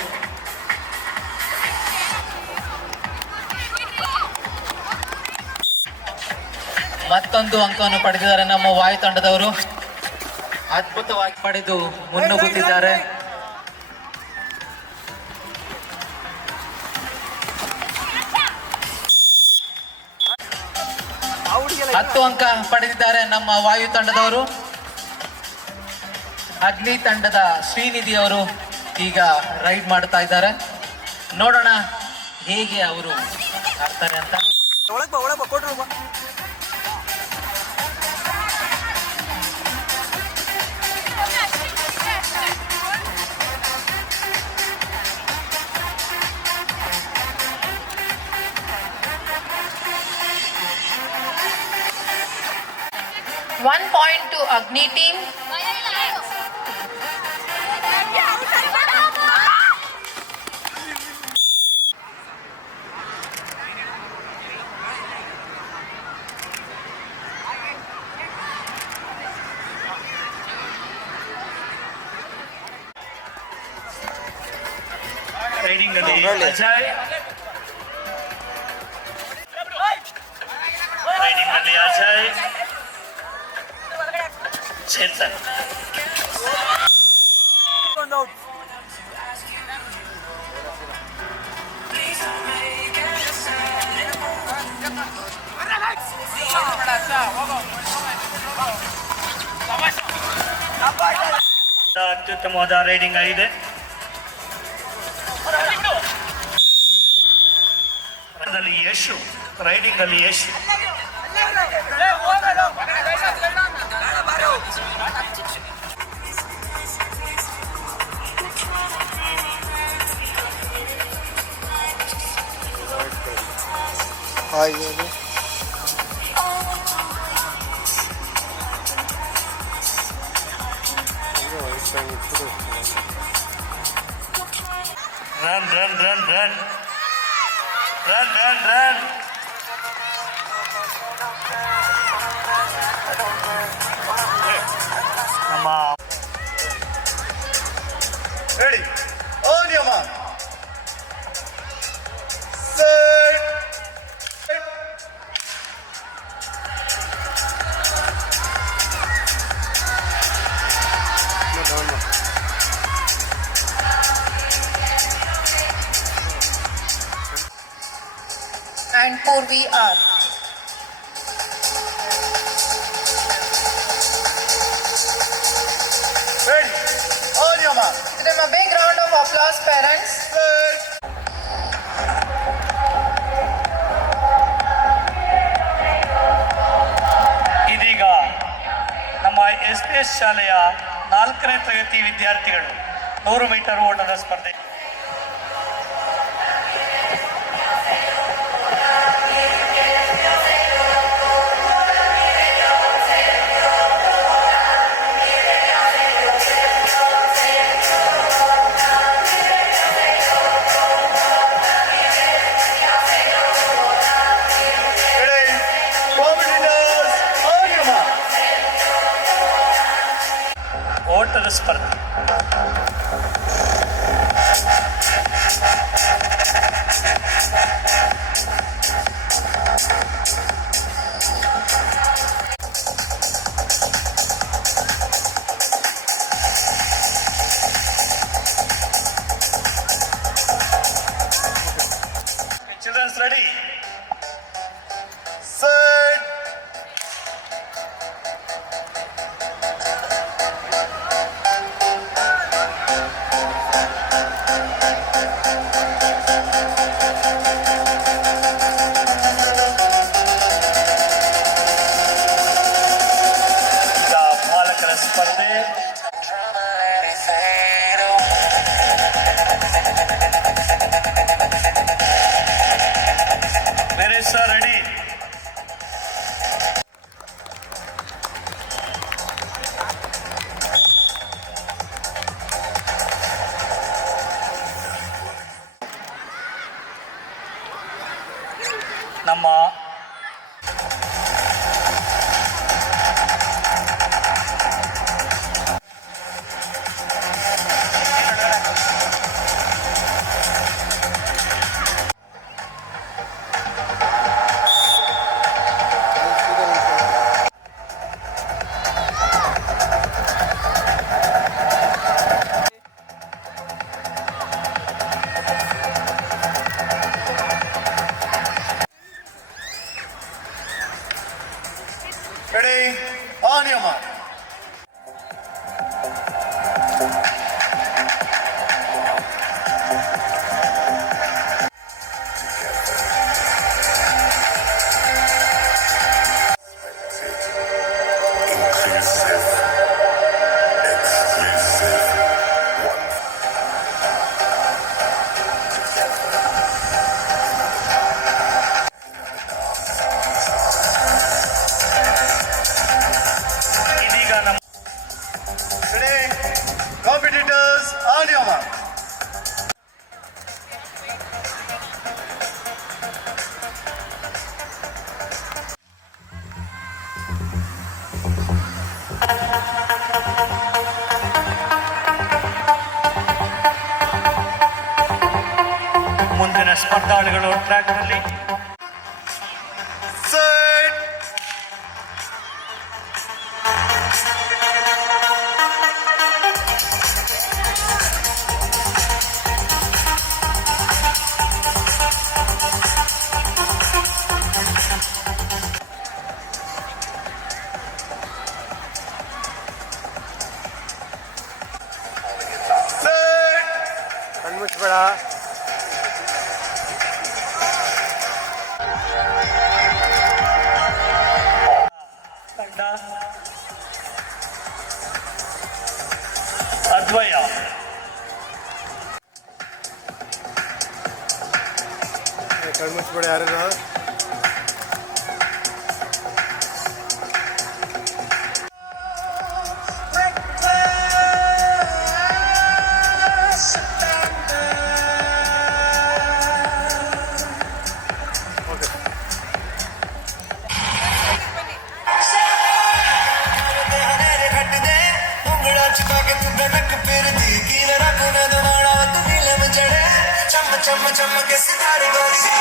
ಮತ್ತೊಂದು ಅಂಕವನ್ನು ಪಡೆದಿದ್ದಾರೆ ನಮ್ಮ ವಾಯು ತಂಡದವರು. ಅದ್ಭುತವಾಗಿ ಪಡೆದು ಮುನ್ನುಗ್ಗುತ್ತಿದ್ದಾರೆ. 10 ಅಂಕ ಪಡೆದಿದ್ದಾರೆ ನಮ್ಮ ವಾಯು ತಂಡದವರು. ಅಗ್ನಿ ತಂಡದ ಶ್ರೀನಿಧಿ ಅವರು ಈಗ ರೈಡ್ ಮಾಡ್ತಾ ಇದ್ದಾರೆ. ನೋಡೋಣ ಹೇಗೆ ಅವರು ಆಡ್ತಾರೆ ಅಂತ. ಒಳಗೆ ಬಾ ಕೊಟ್ರು ಬಾ. One point to Agni team. Riding ಅಲ್ಲಿ ಅಜಯ್, ರೈಡಿಂಗ್ ಅಲ್ಲಿ ಅಜಯ್, ಚೇತನ್. ಅತ್ಯುತ್ತಮವಾದ ರೈಡಿಂಗ್ ಆಗಿದೆ. ಯಶ್, ರೈಡಿಂಗ್ ಅಲ್ಲಿ Yash. Run run run run run run run. ನಮ್ಮ ready on your mark set. and Purvi R. Ready on your mark. Give them a big round of applause, parents. ಇದೀಗ ನಮ್ಮ SPS ಶಾಲೆಯ 4ನೇ ತರಗತಿ ವಿದ್ಯಾರ್ಥಿಗಳು 100 ಮೀಟರ್ ಓಟದ ಸ್ಪರ್ಧೆ. ಓಟದ ಸ್ಪರ್ಧೆ. Children's ready? Set. ಸ್ಪರ್ಧೆ. ಬೇರೆ ಸರ್ ರೆಡಿ. ನಮ್ಮ ಮುಂದಿನ ಸ್ಪರ್ಧಾಳುಗಳು ಟ್ರ್ಯಾಕ್ನಲ್ಲಿ Set. Set. ಕಣ್ಮುಚ್ಬೇಡ. ತಂಡ ಅದ್ವಯ ಕಣ್ಮುಚ್ಬೇಡ ಯಾರು. चम चम के सितारे वाली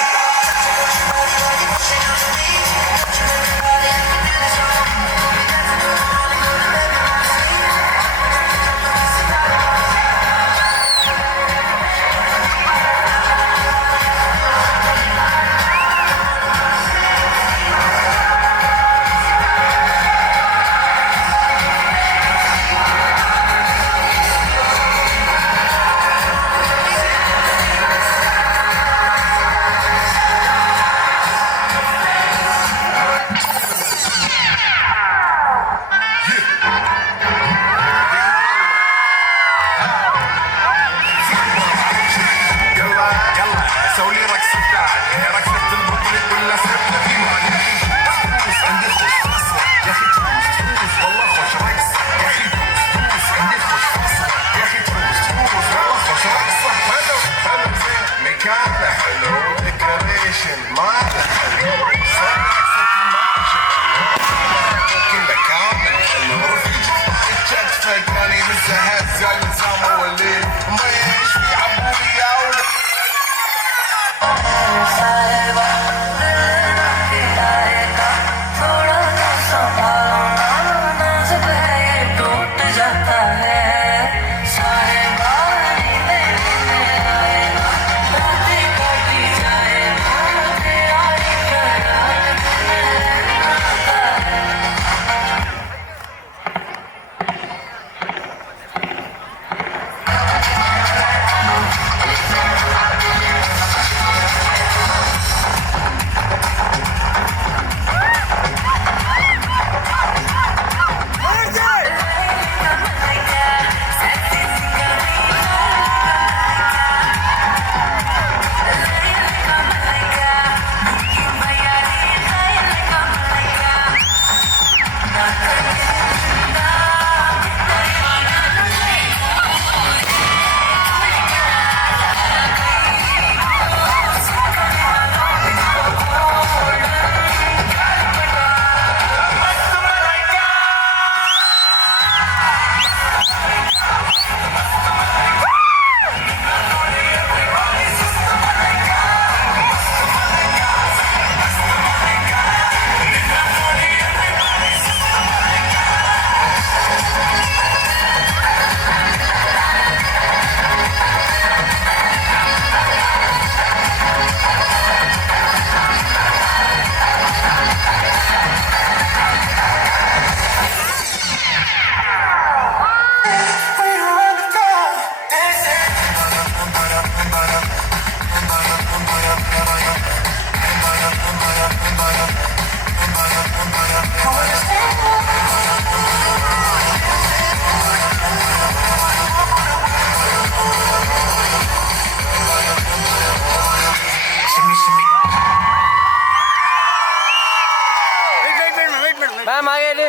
मैम आगे ले.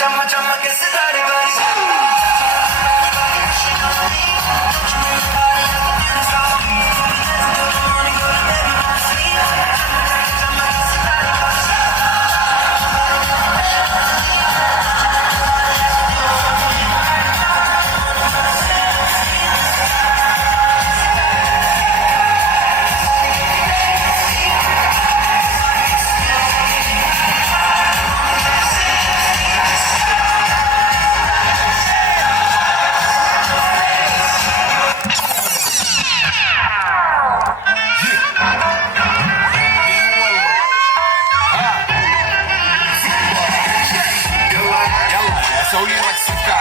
चम चम के सितारे مسوي لك سكة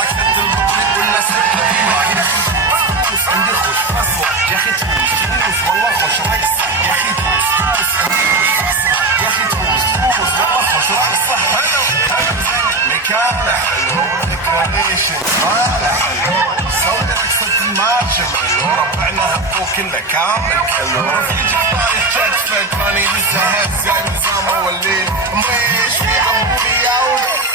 ركبت المطرب ولا سكة فلوس عندي خوش فصلة يا اخي تفوز والله خوش رقصة يا اخي تفوز يا اخي تفوز والله خوش رقصة هلا مكاننا حلو ديكوريشن ماله حلو سوي رقصة المارشة حلو ربعنا هبو كله كامل حلو رفيج باي جاج فد فاني لسه هز جاي من زمان والليل مش في عمري يا ولد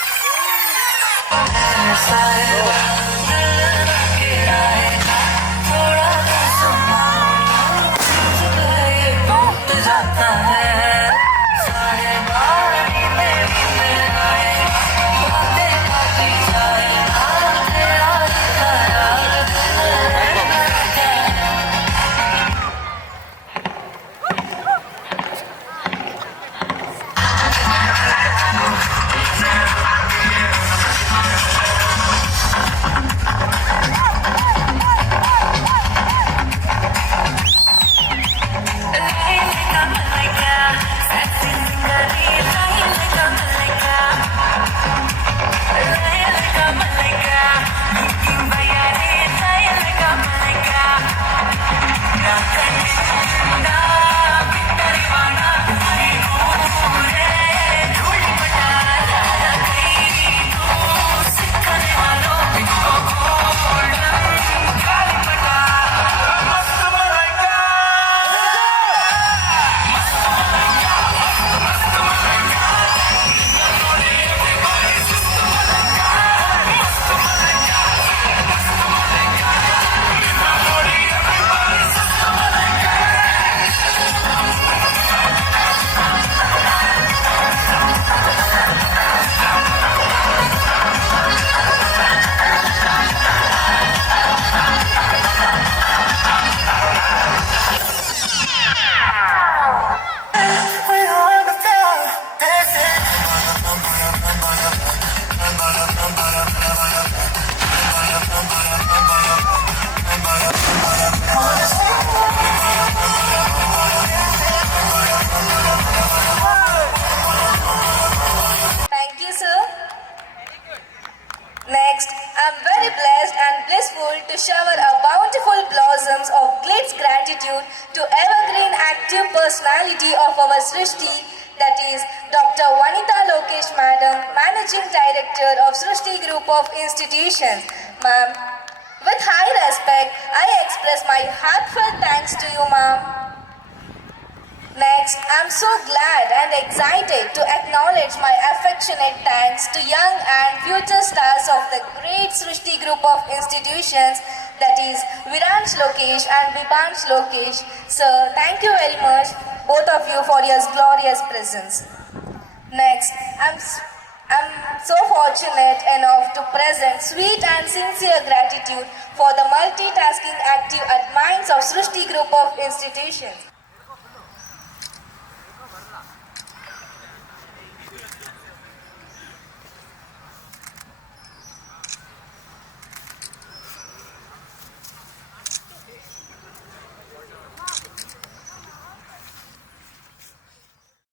Thank you, sir. Next, I'm very blessed and blissful to shower a bountiful blossoms of glitz gratitude to evergreen active personality of our Srishti, that is Dr. Vanita Lokesh Madam, Managing Director of Srishti Group of Institutions. Ma'am, with high respect, I express my heartfelt thanks to you, ma'am. Next, I'm so glad and excited to acknowledge my affectionate thanks to young and future stars of the great Srishti Group of Institutions, that is Viransh Lokesh and Bibansh Lokesh. Sir, thank you very much, both of you, for your glorious presence. Next, I'm so fortunate enough to present sweet and sincere gratitude for the multitasking active admins of Srishti Group of Institutions.